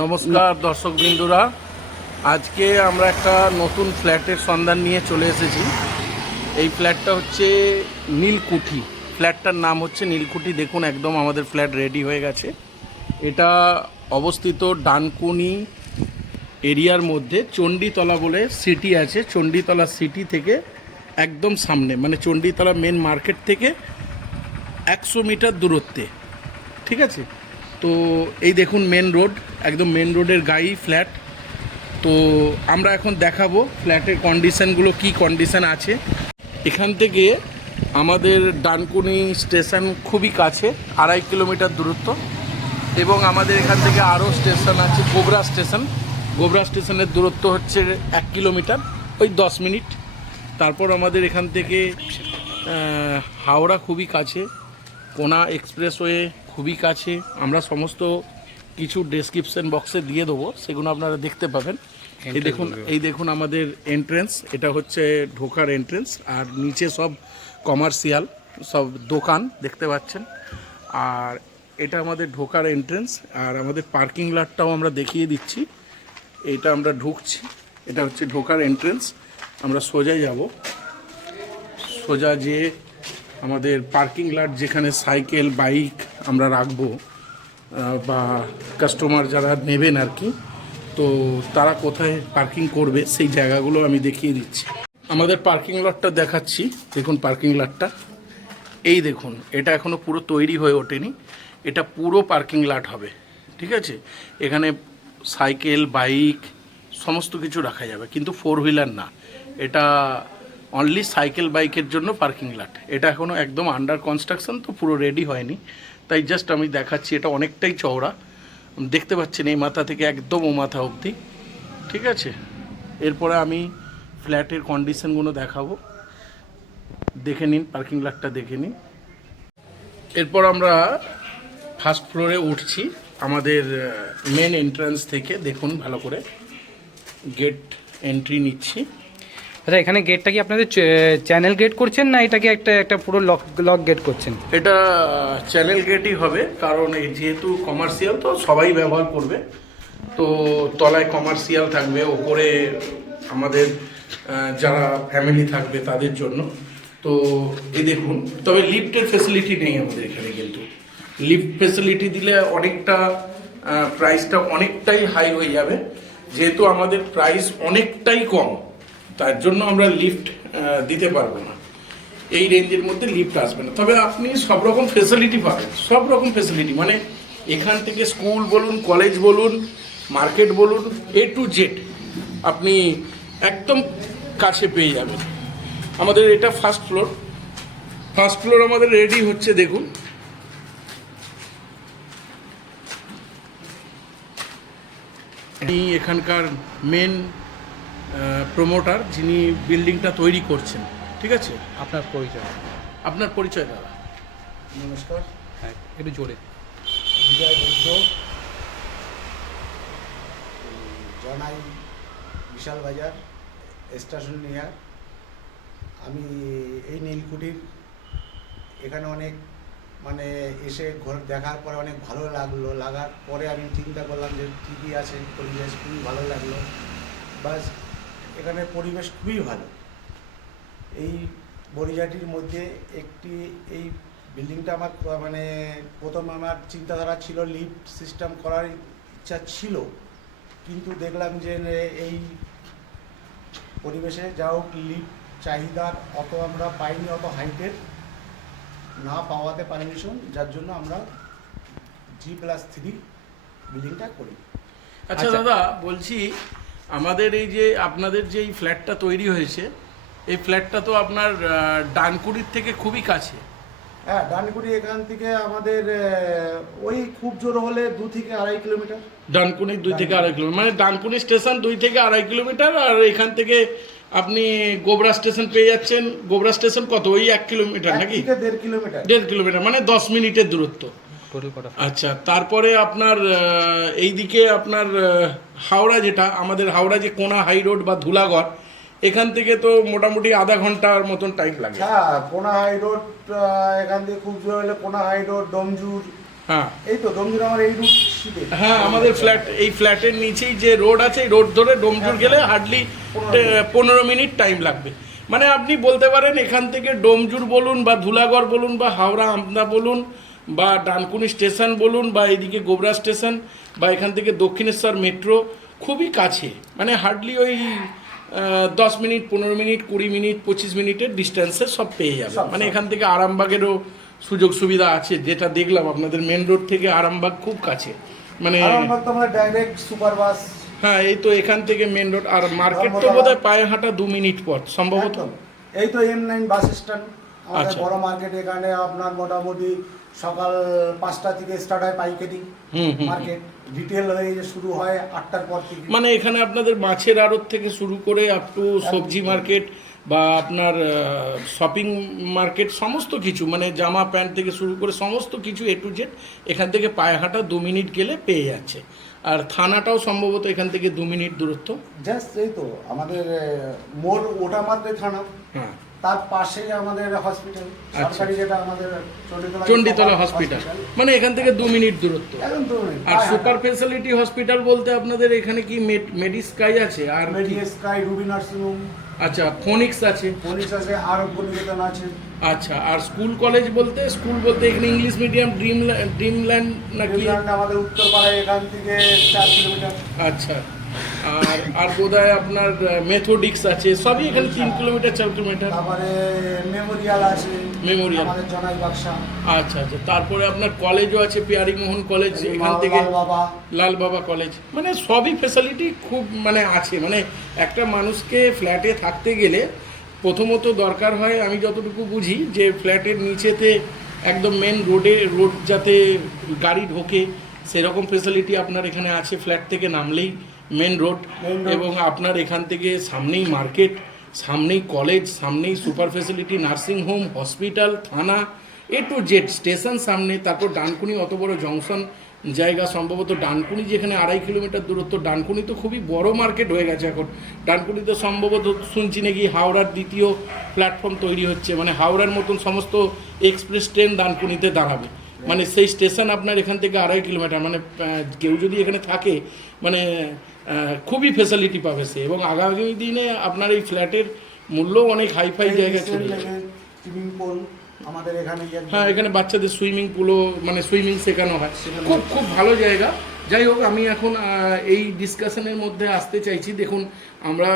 নমস্কার দর্শক বিন্দুরা, আজকে আমরা একটা নতুন ফ্ল্যাটের সন্ধান নিয়ে চলে এসেছি। এই ফ্ল্যাটটা হচ্ছে নীলকুঠি। ফ্ল্যাটটার নাম হচ্ছে নীলকুঠি। দেখুন একদম আমাদের ফ্ল্যাট রেডি হয়ে গেছে। এটা অবস্থিত ডানকুনি এরিয়ার মধ্যে চণ্ডীতলা বলে সিটি আছে। চণ্ডীতলা সিটি থেকে একদম সামনে, মানে চণ্ডীতলা মেন মার্কেট থেকে 100 মিটার দূরত্বে, ঠিক আছে। তো এই দেখুন মেন রোড, একদম মেন রোডের গায়েই ফ্ল্যাট। তো আমরা এখন দেখাবো ফ্ল্যাটের কন্ডিশনগুলো, কি কন্ডিশন আছে। এখান থেকে আমাদের ডানকুনি স্টেশন খুবই কাছে, 2.5 কিলোমিটার দূরত্ব। এবং আমাদের এখান থেকে আরও স্টেশন আছে, গোবরা স্টেশন। গোবরা স্টেশনের দূরত্ব হচ্ছে 1 কিলোমিটার, ওই 10 মিনিট। তারপর আমাদের এখান থেকে হাওড়া খুবই কাছে, কোনা এক্সপ্রেসওয়ে খুবই কাছে। আমরা সমস্ত কিছু ডেসক্রিপশন বক্সে দিয়ে দেবো, সেগুলো আপনারা দেখতে পাবেন। এই দেখুন আমাদের এন্ট্রেন্স, এটা হচ্ছে ঢোকার এন্ট্রেন্স। আর নিচে সব কমার্শিয়াল সব দোকান দেখতে পাচ্ছেন। আর এটা আমাদের ঢোকার এন্ট্রেন্স। আর আমাদের পার্কিং লটটাও আমরা দেখিয়ে দিচ্ছি। এটা আমরা ঢুকছি, এটা হচ্ছে ঢোকার এন্ট্রেন্স। আমরা সোজা যাব, সোজা যেয়ে আমাদের পার্কিং লট, যেখানে সাইকেল বাইক আমরা রাখবো বা কাস্টমার যারা নেবেন আর কি, তো তারা কোথায় পার্কিং করবে সেই জায়গাগুলো আমি দেখিয়ে দিচ্ছি। আমাদের পার্কিং লটটা দেখাচ্ছি। দেখুন পার্কিং লটটা, এই দেখুন, এটা এখনও পুরো তৈরি হয়ে ওঠেনি। এটা পুরো পার্কিং লট হবে, ঠিক আছে। এখানে সাইকেল বাইক সমস্ত কিছু রাখা যাবে, কিন্তু 4 হুইলার না। এটা অনলি সাইকেল বাইকের জন্য পার্কিং লট। এটা এখনও একদম আন্ডার কনস্ট্রাকশন, তো পুরো রেডি হয়নি, তাই জাস্ট আমি দেখাচ্ছি। এটা অনেকটাই চওড়া, দেখতে পাচ্ছেন, এই মাথা থেকে একদম ও মাথা অবধি, ঠিক আছে। এরপরে আমি ফ্ল্যাটের কন্ডিশনগুলো দেখাবো, দেখে নিন, পার্কিং লটটা দেখে নিন। এরপর আমরা ফার্স্ট ফ্লোরে উঠছি আমাদের মেন এন্ট্রান্স থেকে। দেখুন ভালো করে গেট এন্ট্রি নিচ্ছি। আচ্ছা, এখানে গেটটা কি আপনাদের চ্যানেল গেট করছেন, না এটাকে একটা পুরো লক গেট করছেন? এটা চ্যানেল গেটই হবে, কারণ এই যেহেতু কমার্শিয়াল তো সবাই ব্যবহার করবে। তো তলায় কমার্শিয়াল থাকবে, ওপরে আমাদের যারা ফ্যামিলি থাকবে তাদের জন্য। তো এই দেখুন, তবে লিফটের ফেসিলিটি নেই আমাদের এখানে, কিন্তু লিফট ফেসিলিটি দিলে অনেকটা প্রাইসটা অনেকটাই হাই হয়ে যাবে। যেহেতু আমাদের প্রাইস অনেকটাই কম, তার জন্য আমরা লিফট দিতে পারবো না। এই রেঞ্জের মধ্যে লিফট আসবে না, তবে আপনি সব রকম ফেসিলিটি পাবেন। সব রকম ফেসিলিটি মানে এখান থেকে স্কুল বলুন, কলেজ বলুন, মার্কেট বলুন, A to Z আপনি একদম কাছে পেয়ে যাবেন। আমাদের এটা ফার্স্ট ফ্লোর। ফার্স্ট ফ্লোর আমাদের রেডি হচ্ছে, দেখুন। এখানকার মেন প্রমোটার, যিনি বিল্ডিংটা তৈরি করছেন, ঠিক আছে। আপনার পরিচয়? আপনার পরিচয় দাদা? নমস্কার, হ্যাঁ, একটু জোরে। বিজয় বৈদ্য, জানাই বিশাল বাজার স্টেশন নিয়ার। আমি এই নীলকুঠির এখানে অনেক মানে এসে ঘর দেখার পরে অনেক ভালো লাগলো। লাগার পরে আমি চিন্তা করলাম যে কী কী আছে, পরিবেশ খুবই ভালো লাগলো। বাস এখানে পরিবেশ খুবই ভালো। এই বড়িজাটির মধ্যে একটি এই বিল্ডিংটা আমার মানে প্রথম আমার চিন্তাধারা ছিল লিফট সিস্টেম করার ইচ্ছা ছিল, কিন্তু দেখলাম যে এই পরিবেশে যা হোক লিফট চাহিদার অত আমরা পাইনি, অত হাইটের না পাওয়াতে পারমিশন, যার জন্য আমরা G+3 বিল্ডিংটা করি। আচ্ছা দাদা, বলছি আমাদের এই যে আপনাদের যে এই ফ্ল্যাটটা তৈরি হয়েছে, এই ফ্ল্যাটটা তো আপনার ডানকুনির থেকে খুবই কাছে। হ্যাঁ, ডানকুনি এখান থেকে আমাদের ওই খুব জোর হলে 2 থেকে 2.5 কিলোমিটার। ডানকুনি 2 থেকে 2.5 কিলোমিটার, মানে ডানকুনি স্টেশন 2 থেকে 2.5 কিলোমিটার। আর এখান থেকে আপনি গোবরা স্টেশন পেয়ে যাচ্ছেন। গোবরা স্টেশন কত, ওই 1 কিলোমিটার নাকি? 1.5 কিলোমিটার। 1.5 কিলোমিটার, মানে 10 মিনিটের দূরত্ব। আচ্ছা, তারপরে আপনার এইদিকে আপনার হাওড়া, যেটা আমাদের হাওড়া যে কোনা হাই রোড বা ধুলাগড়, এখান থেকে তো মোটামুটি আধা ঘন্টার মতন টাইম লাগে। হ্যাঁ, কোনা হাই রোড এখান থেকে খুব জোর হলে কোনা হাই রোড, ডোমজুর, হ্যাঁ এই তো ডোমজুর আমার এই রুট শীতে। হ্যাঁ, আমাদের ফ্ল্যাট, এই ফ্ল্যাটের নিচেই যে রোড আছে, এই রোড ধরে ডোমজুর গেলে হার্ডলি 15 মিনিট টাইম লাগবে। মানে আপনি বলতে পারেন এখান থেকে ডোমজুর বলুন বা ধুলাগড় বলুন বা হাওড়া আমদা বলুন বা ডানকুনি স্টেশন বলুন বা এদিকে গোবরা স্টেশন বা এখান থেকে দক্ষিণেশ্বর মেট্রো খুবই কাছে। মানে হার্ডলি ওই 10 মিনিট, 15 মিনিট, 20 মিনিট, 25 মিনিটের ডিস্টেন্সে সব পেয়ে যাবে। মানে এখান থেকে আরামবাগেরও সুযোগ সুবিধা আছে, যেটা দেখলাম আপনাদের মেন রোড থেকে আরামবাগ খুব কাছে। মানে আরামবাগ তো আমাদের ডাইরেক্ট সুপার বাস। হ্যাঁ, এই তো এখান থেকে মেন রোড, আর মার্কেট তো বোধহয় পায়ে হাঁটা 2 মিনিট পথ সম্ভবত। এই তো M9 বাস স্ট্যান্ড আমাদের আচ্ছা। বড় মার্কেট। এখানে আপনার মোটামুটি সকাল 5টা থেকে স্টার্ট হয় পাইকারি মার্কেট, রিটেল হয়ে শুরু হয় 8টার পর থেকে। মানে এখানে আপনাদের মাছের আড়ত থেকে শুরু করে আপ টু সবজি মার্কেট বা আপনার শপিং মার্কেট, সমস্ত কিছু, মানে জামা প্যান্ট থেকে শুরু করে সমস্ত কিছু A to Z এখান থেকে পায়ে হাঁটা 2 মিনিট গেলে পেয়ে যাচ্ছে। আর থানাটাও সম্ভবত এখান থেকে 2 মিনিট দূরত্ব। জাস্ট এই তো আমাদের মোড় ওটা মাত্র থানা, হ্যাঁ, তার পাশেই আমাদের হসপিটাল সরকারি, যেটা আমাদের চণ্ডীতলা হসপিটাল, মানে এখান থেকে 2 মিনিট দূরত্ব। একদম তো আর সুপার ফেসিলিটি হসপিটাল বলতে আপনাদের এখানে কি মেডিস্কাই আছে, আর মেডিস্কাই, রুবি নার্সিং হোম, আচ্ছা ফোনিক্স আছে, পুলিশ আছে, আরোগ্য নিকেতন আছে। আচ্ছা, আর স্কুল কলেজ বলতে এখানে ইংলিশ মিডিয়াম ড্রিমল্যান্ড নাকি? ড্রিমল্যান্ড আমাদের উত্তরপাড়ায় এখান থেকে 4 কিলোমিটার। আচ্ছা, আর বোধহয় আপনার মেথোডিক্স আছে, সবই এখানে 3 কিলোমিটার 4 কিলোমিটার। তারপরে মেমোরিয়াল আছে, মেমোরিয়াল আমাদের জনাই বাক্সা। আচ্ছা আচ্ছা, তারপরে আপনার কলেজও আছে, পিয়ারি মোহন কলেজ এখান থেকে, বাবা লাল বাবা কলেজ। মানে সবই ফ্যাসিলিটি খুব মানে আছে। মানে একটা মানুষকে ফ্ল্যাটে থাকতে গেলে প্রথমত দরকার হয়, আমি যতটুকু বুঝি, যে ফ্ল্যাটের নিচেতে একদম মেন রোড যাতে গাড়ি ঢোকে সেরকম ফেসিলিটি আপনার এখানে আছে। ফ্ল্যাট থেকে নামলেই মেন রোড, এবং আপনার এখান থেকে সামনেই মার্কেট, সামনেই কলেজ, সামনেই super facility, nursing home, hospital, থানা, A to Z স্টেশন সামনে। তারপর ডানকুনি অত বড় জংশন জায়গা, সম্ভবত ডানকুনি যেখানে 2.5 কিলোমিটার দূরত্ব। ডানকুনি তো খুবই বড় মার্কেট হয়ে গেছে এখন। ডানকুনিতে সম্ভবত শুনছি নাকি হাওড়ার 2য় প্ল্যাটফর্ম তৈরি হচ্ছে, মানে হাওড়ার মতন সমস্ত এক্সপ্রেস ট্রেন ডানকুনিতে দাঁড়াবে। মানে সেই স্টেশন আপনার এখান থেকে 2.5 কিলোমিটার। মানে কেউ যদি এখানে থাকে মানে খুবই ফেসিলিটি পাবে সে, এবং আগামী দিনে আপনার এই ফ্ল্যাটের মূল্য অনেক হাইফাই জায়গায় চলে যাবে। সুইমিং পুল আমাদের এখানে। হ্যাঁ, এখানে বাচ্চাদের সুইমিং পুলও, মানে সুইমিং শেখানো হয়, খুব খুব ভালো জায়গা। যাই হোক, আমি এখন এই ডিসকাশনের মধ্যে আসতে চাইছি। দেখুন, আমরা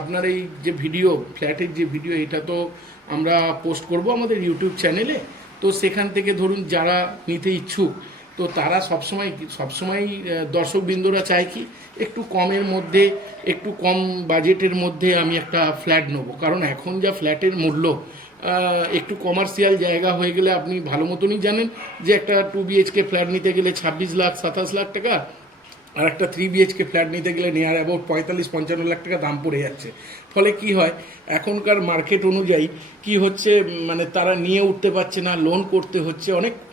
আপনার এই যে ভিডিও, ফ্ল্যাটের যে ভিডিও, এটা তো আমরা পোস্ট করব আমাদের ইউটিউব চ্যানেলে। তো সেখান থেকে ধরুন যারা নিতে ইচ্ছুক, তো তারা সবসময় দর্শকবৃন্দরা চায় কি একটু কমের মধ্যে, একটু কম বাজেটের মধ্যে আমি একটা ফ্ল্যাট নেব। কারণ এখন যা ফ্ল্যাটের মূল্য, একটু কমার্শিয়াল জায়গা হয়ে গেলে আপনি ভালো মতনই জানেন যে একটা 2 BHK ফ্ল্যাট নিতে গেলে 26 লাখ 27 লাখ টাকা, আর একটা 3 BHK ফ্ল্যাট নিতে গেলে নিয়ার অ্যাবাউট 45-55 লাখ টাকা দাম পড়ে যাচ্ছে। ফলে কি হয়, এখনকার মার্কেট অনুযায়ী কি হচ্ছে, মানে তারা নিয়ে উঠতে পারছে না, লোন করতে হচ্ছে,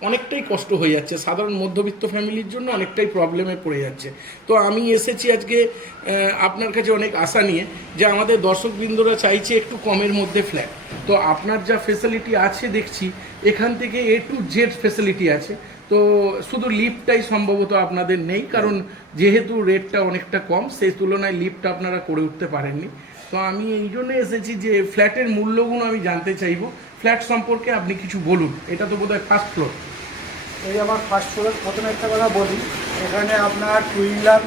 অনেকটাই কষ্ট হয়ে যাচ্ছে। সাধারণ মধ্যবিত্ত ফ্যামিলির জন্য অনেকটাই প্রবলেমে পড়ে যাচ্ছে। তো আমি এসেছি আজকে আপনার কাছে অনেক আশা নিয়ে, যে আমাদের দর্শকবৃন্দরা চাইছে একটু কমের মধ্যে ফ্ল্যাট। তো আপনার যা ফেসিলিটি আছে দেখছি, এখান থেকে A to Z ফেসিলিটি আছে। তো শুধু লিফটটাই সম্ভবত আপনাদের নেই, কারণ যেহেতু রেটটা অনেকটা কম, সেই তুলনায় লিফটটা আপনারা করে উঠতে পারেননি। তো আমি এই জন্য এসেছি যে ফ্ল্যাটের মূল্যগুলো আমি জানতে চাইবো। ফ্ল্যাট সম্পর্কে আপনি কিছু বলুন। এটা তো বোধহয় ফার্স্ট ফ্লোর। এই আমার ফার্স্ট ফ্লোর। প্রথমে একটা কথা বলি, এখানে আপনার 2 হুইলার,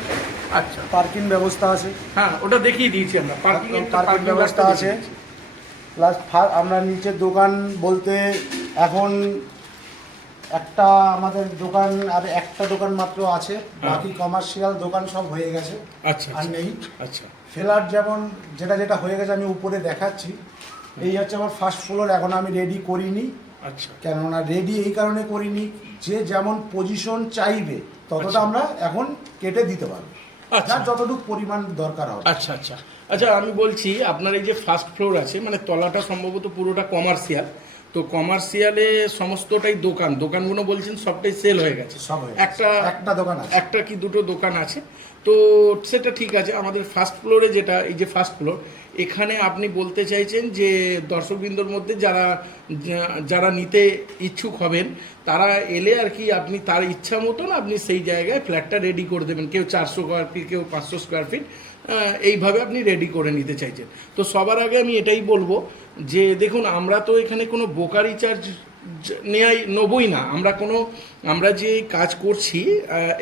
আচ্ছা, পার্কিং ব্যবস্থা আছে। হ্যাঁ, ওটা দেখিয়ে দিয়েছি আমরা, পার্কিং ব্যবস্থা আছে। প্লাস আমরা নিচের দোকান বলতে এখন একটা আমাদের দোকান, আর একটা দোকান মাত্র আছে, বাকি কমার্শিয়াল দোকান সব হয়ে গেছে। আচ্ছা আর নেই। আচ্ছা, ফ্ল্যাট যেমন যেটা হয়ে গেছে আমি উপরে দেখাচ্ছি। এই হচ্ছে আমার ফার্স্ট ফ্লোর। এখন আমি রেডি করিনি। আচ্ছা, কেননা রেডি এই কারণে করিনি, যে যেমন পজিশন চাইবে ততটা আমরা এখন কেটে দিতে পারবো, আচ্ছা, যার যতটুকু পরিমাণ দরকার হবে। আচ্ছা আচ্ছা আচ্ছা, আমি বলছি আপনার এই যে ফার্স্ট ফ্লোর আছে, মানে তলাটা সম্ভবত পুরোটা কমার্শিয়াল। তো কমার্শিয়ালে সমস্তটাই দোকানগুলো বলছেন সবটাই সেল হয়ে গেছে। সব হয়ে গেছে। একটা দোকান আছে, একটা কি দুটো দোকান আছে। তো সেটা ঠিক আছে। আমাদের ফার্স্ট ফ্লোরে যেটা, এই যে ফার্স্ট ফ্লোর, এখানে আপনি বলতে চাইছেন যে দর্শকবৃন্দর মধ্যে যারা নিতে ইচ্ছুক হবেন তারা এলে আর কি আপনি তার ইচ্ছা মতন আপনি সেই জায়গায় ফ্ল্যাটটা রেডি করে দেবেন। কেউ 400 স্কোয়ার ফিট, কেউ 500 স্কোয়ার ফিট, এইভাবে আপনি রেডি করে নিতে চাইছেন। তো সবার আগে আমি এটাই বলবো যে দেখুন, আমরা তো এখানে কোনো ব্রোকারি চার্জ নেবই না। আমরা যে কাজ করছি,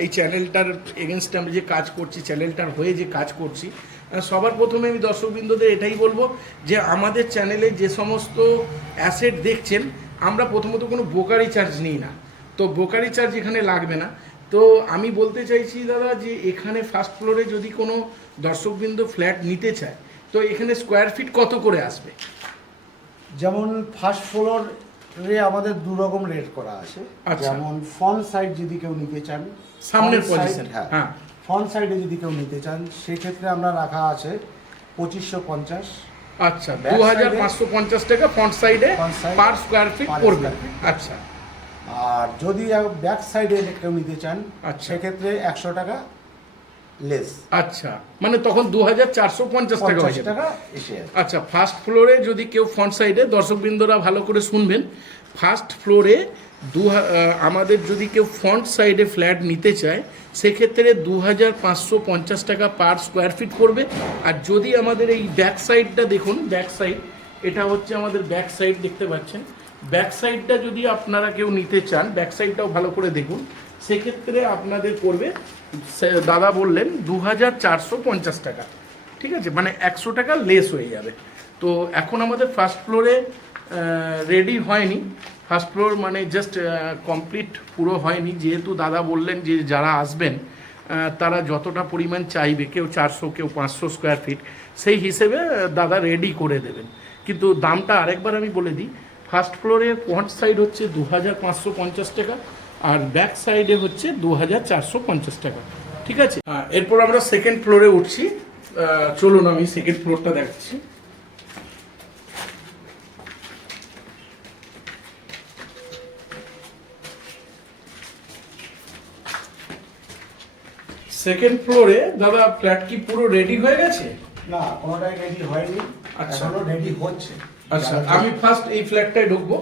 এই চ্যানেলটার এগেনস্টে আমরা যে কাজ করছি, চ্যানেলটার হয়ে যে কাজ করছি, সবার প্রথমে আমি দর্শকবৃন্দদের এটাই বলবো যে আমাদের চ্যানেলে যে সমস্ত অ্যাসেট দেখছেন, আমরা প্রথমত কোনো ব্রোকারি চার্জ নিই না। তো ব্রোকারি চার্জ এখানে লাগবে না। তো আমি বলতে চাইছি দাদা যে এখানে ফার্স্ট ফ্লোরে যদি কোনো দর্শকবৃন্দ ফ্ল্যাট নিতে চায়, তো এখানে স্কোয়ার ফিট কত করে আসবে? যেমন ফার্স্ট ফ্লোরে আমাদের দু রকম রেট করা আছে। আচ্ছা। যেমন ফ্রন্ট সাইড যদি কেউ নিতে চান, সামনের front side, পজিশন, হ্যাঁ, ফ্রন্ট সাইডে যদি কেউ নিতে চান, সেক্ষেত্রে আমরা রাখা আছে 2550। আচ্ছা, Back 2550 টাকা ফ্রন্ট সাইডে Front side per square feet per পড়বে। square feet। আচ্ছা আর যদি ব্যাক সাইডে কেউ নিতে চান, আচ্ছা। সেক্ষেত্রে 100 টাকা লেস, আচ্ছা, মানে তখন 2450 টাকা হয়ে 50 যাবে। টাকা এসে যাবে। আচ্ছা, ফার্স্ট ফ্লোরে যদি কেউ ফ্রন্ট সাইডে, দর্শকবৃন্দরা ভালো করে শুনবেন, ফার্স্ট ফ্লোরে আমাদের যদি কেউ ফ্রন্ট সাইডে ফ্ল্যাট নিতে চায়, সেক্ষেত্রে 2550 টাকা পার স্কোয়ার ফিট পড়বে। আর যদি আমাদের এই ব্যাক সাইডটা দেখুন, ব্যাক সাইড, এটা হচ্ছে আমাদের ব্যাক সাইড, দেখতে পাচ্ছেন। ব্যাক সাইডটা যদি আপনারা কেউ নিতে চান, ব্যাক সাইডটাও ভালো করে দেখুন, সেক্ষেত্রে আপনাদের পড়বে, দাদা বললেন 2450 টাকা। ঠিক আছে, মানে 100 টাকা লেস হয়ে যাবে। তো এখন আমাদের ফার্স্ট ফ্লোরে রেডি হয়নি, ফার্স্ট ফ্লোর মানে জাস্ট কমপ্লিট পুরো হয়নি, যেহেতু দাদা বললেন যে যারা আসবেন তারা যতটা পরিমাণ চাইবে, কেউ 400, কেউ 500 স্কোয়ার ফিট, সেই হিসেবে দাদা রেডি করে দেবেন। কিন্তু দামটা আরেকবার আমি বলে দিই, ফার্স্ট ফ্লোরে ফ্রন্ট সাইড হচ্ছে 2550 টাকা, আর ব্যাক সাইডে হচ্ছে 2450 টাকা। ঠিক আছে, এরপর আমরা সেকেন্ড ফ্লোরে উঠছি। চলুন আমি সেকেন্ড ফ্লোরটা দেখাচ্ছি। সেকেন্ড ফ্লোরে দাদা ফ্ল্যাট কি পুরো রেডি হয়ে গেছে? না, কোনোটাই রেডি হয়নি, আচ্ছা। এখনো রেডি হচ্ছে। আচ্ছা, আমি ফার্স্ট এই ফ্ল্যাটটায় ঢুকবো।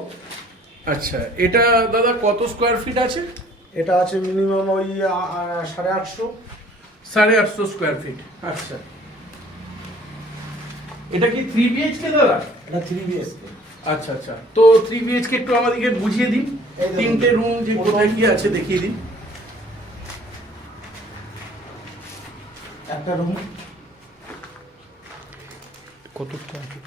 আচ্ছা, এটা দাদা কত স্কোয়ার ফিট আছে? এটা আছে মিনিমাম ওই 850। 850 স্কোয়ার ফিট। আচ্ছা, এটা কি 3 বিএইচকে দাদা? এটা 3 বিএসকে। আচ্ছা আচ্ছা, তো 3 বিএইচকে একটু আমাদেরকে বুঝিয়ে দিন, এই দেখুন। তিনটে রুম যে কোথায় কি আছে দেখিয়ে দিন। একটা রুম কত স্কোয়ার ফিট?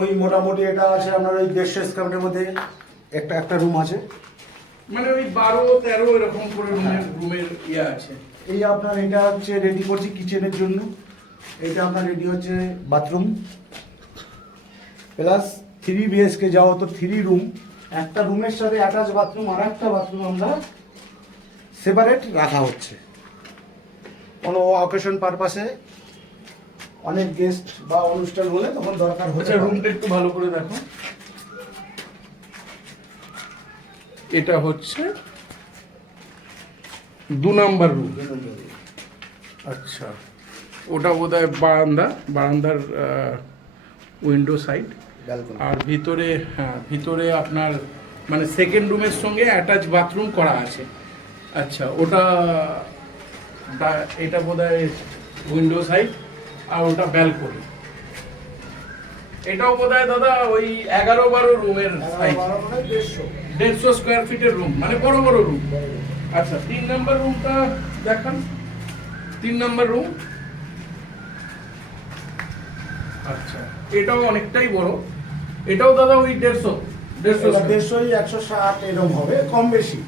ওই মোটামুটি এটা আছে আপনার ওই 150 স্কোয়ারের মধ্যে একটা রুম আছে। মানে ওই 12, 13 এরকম করে রুমের ইয়ে আছে। এই আপনার এটা হচ্ছে রেডি করছি কিচেনের জন্য। এটা আপনার রেডি হচ্ছে বাথরুম প্লাস 3 বিএসকে যাওয়া, তো 3 রুম, একটা রুমের সাথে অ্যাটাচ বাথরুম, আর একটা বাথরুম আমরা সেপারেট রাখা হচ্ছে কোনো অকেশন পারপাসে, অনেক গেস্ট বা অনুষ্ঠান হলে তখন দরকার হচ্ছে। আচ্ছা, রুমটা একটু ভালো করে দেখো। এটা হচ্ছে 2 নাম্বার রুম। আচ্ছা, ওটা বোধহয় বারান্দার উইন্ডো সাইড। ব্যালকনি। আর ভিতরে, হ্যাঁ, ভিতরে আপনার মানে সেকেন্ড রুমের সঙ্গে অ্যাটাচ বাথরুম করা আছে। আচ্ছা, এটা বোধহয় উইন্ডো সাইড, আর ওটা ব্যালকনি। এটাও বোধহয় দাদা ওই 11-12 রুমের সাইজ, 150 স্কোয়ার ফিটের রুম, মানে বড় বড় রুম। আচ্ছা, 3 নাম্বার রুমটা দেখান। 3 নাম্বার রুম। আচ্ছা, এটাও অনেকটাই বড়। এটাও দাদা ওই 150 160 এরকম হবে, কম বেশি।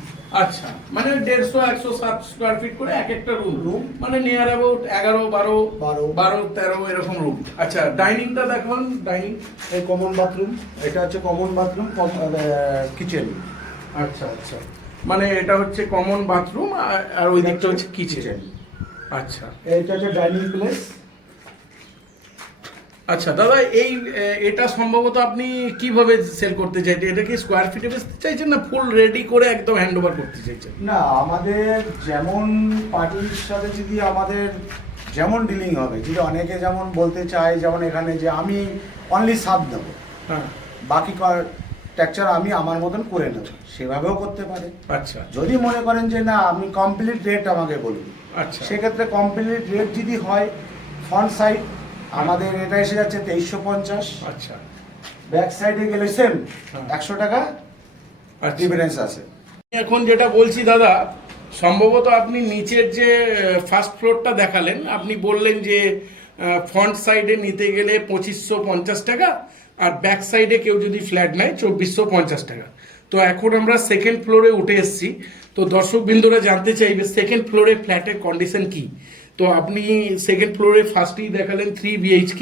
আচ্ছা, মানে 150-160 স্কোয়ার ফিট করে এক একটা রুম, মানে নিয়ার অ্যাবাউট 11-12 এরকম রুম। আচ্ছা, ডাইনিংটা দেখুন। ডাইনিং এই কমন বাথরুম, এটা হচ্ছে কমন বাথরুম, কিচেন। আচ্ছা আচ্ছা, মানে এটা হচ্ছে কমন বাথরুম, আর ওই দিকটা হচ্ছে কিচেন। আচ্ছা এইটা হচ্ছে ডাইনিং প্লেস। আচ্ছা দাদা, এটা সম্ভবত আপনি কিভাবে সেল করতে চাইছেন? এটা কি স্কোয়ার ফিটে বেচতে চাইছেন, না ফুল রেডি করে একদম হ্যান্ড ওভার করতে চাইছেন? না, আমাদের যেমন পার্টির সাথে যদি আমাদের যেমন ডিলিং হবে, যদি অনেকে যেমন বলতে চায়, যেমন এখানে যে আমি অনলি 7 দেবো, হ্যাঁ, বাকি স্ট্রাকচার আমি আমার মতন করে নেব, সেভাবেও করতে পারে। আচ্ছা যদি মনে করেন যে না আপনি কমপ্লিট রেট আমাকে বলুন, আচ্ছা সেক্ষেত্রে কমপ্লিট রেট যদি হয়, ফ্রন্ট সাইড আমাদের এটা এসে যাচ্ছে 2350, আচ্ছা ব্যাক সাইডে গেলে সেম হ্যাঁ। 100 টাকা আচ্ছা। ডিফারেন্স আছে। এখন যেটা বলছি দাদা, সম্ভবত আপনি নিচের যে ফার্স্ট ফ্লোরটা দেখালেন, আপনি বললেন যে ফ্রন্ট সাইডে নিতে গেলে 2550 টাকা, আর ব্যাক সাইডে কেউ যদি ফ্ল্যাট নেয় 2450 টাকা। তো এখন আমরা সেকেন্ড ফ্লোরে উঠে এসেছি। তো দর্শক বিন্দুরা জানতে চাইবে সেকেন্ড ফ্লোরে ফ্ল্যাটের কন্ডিশন কি। তো আপনি সেকেন্ড ফ্লোরে ফার্স্টেই দেখালেন 3 BHK,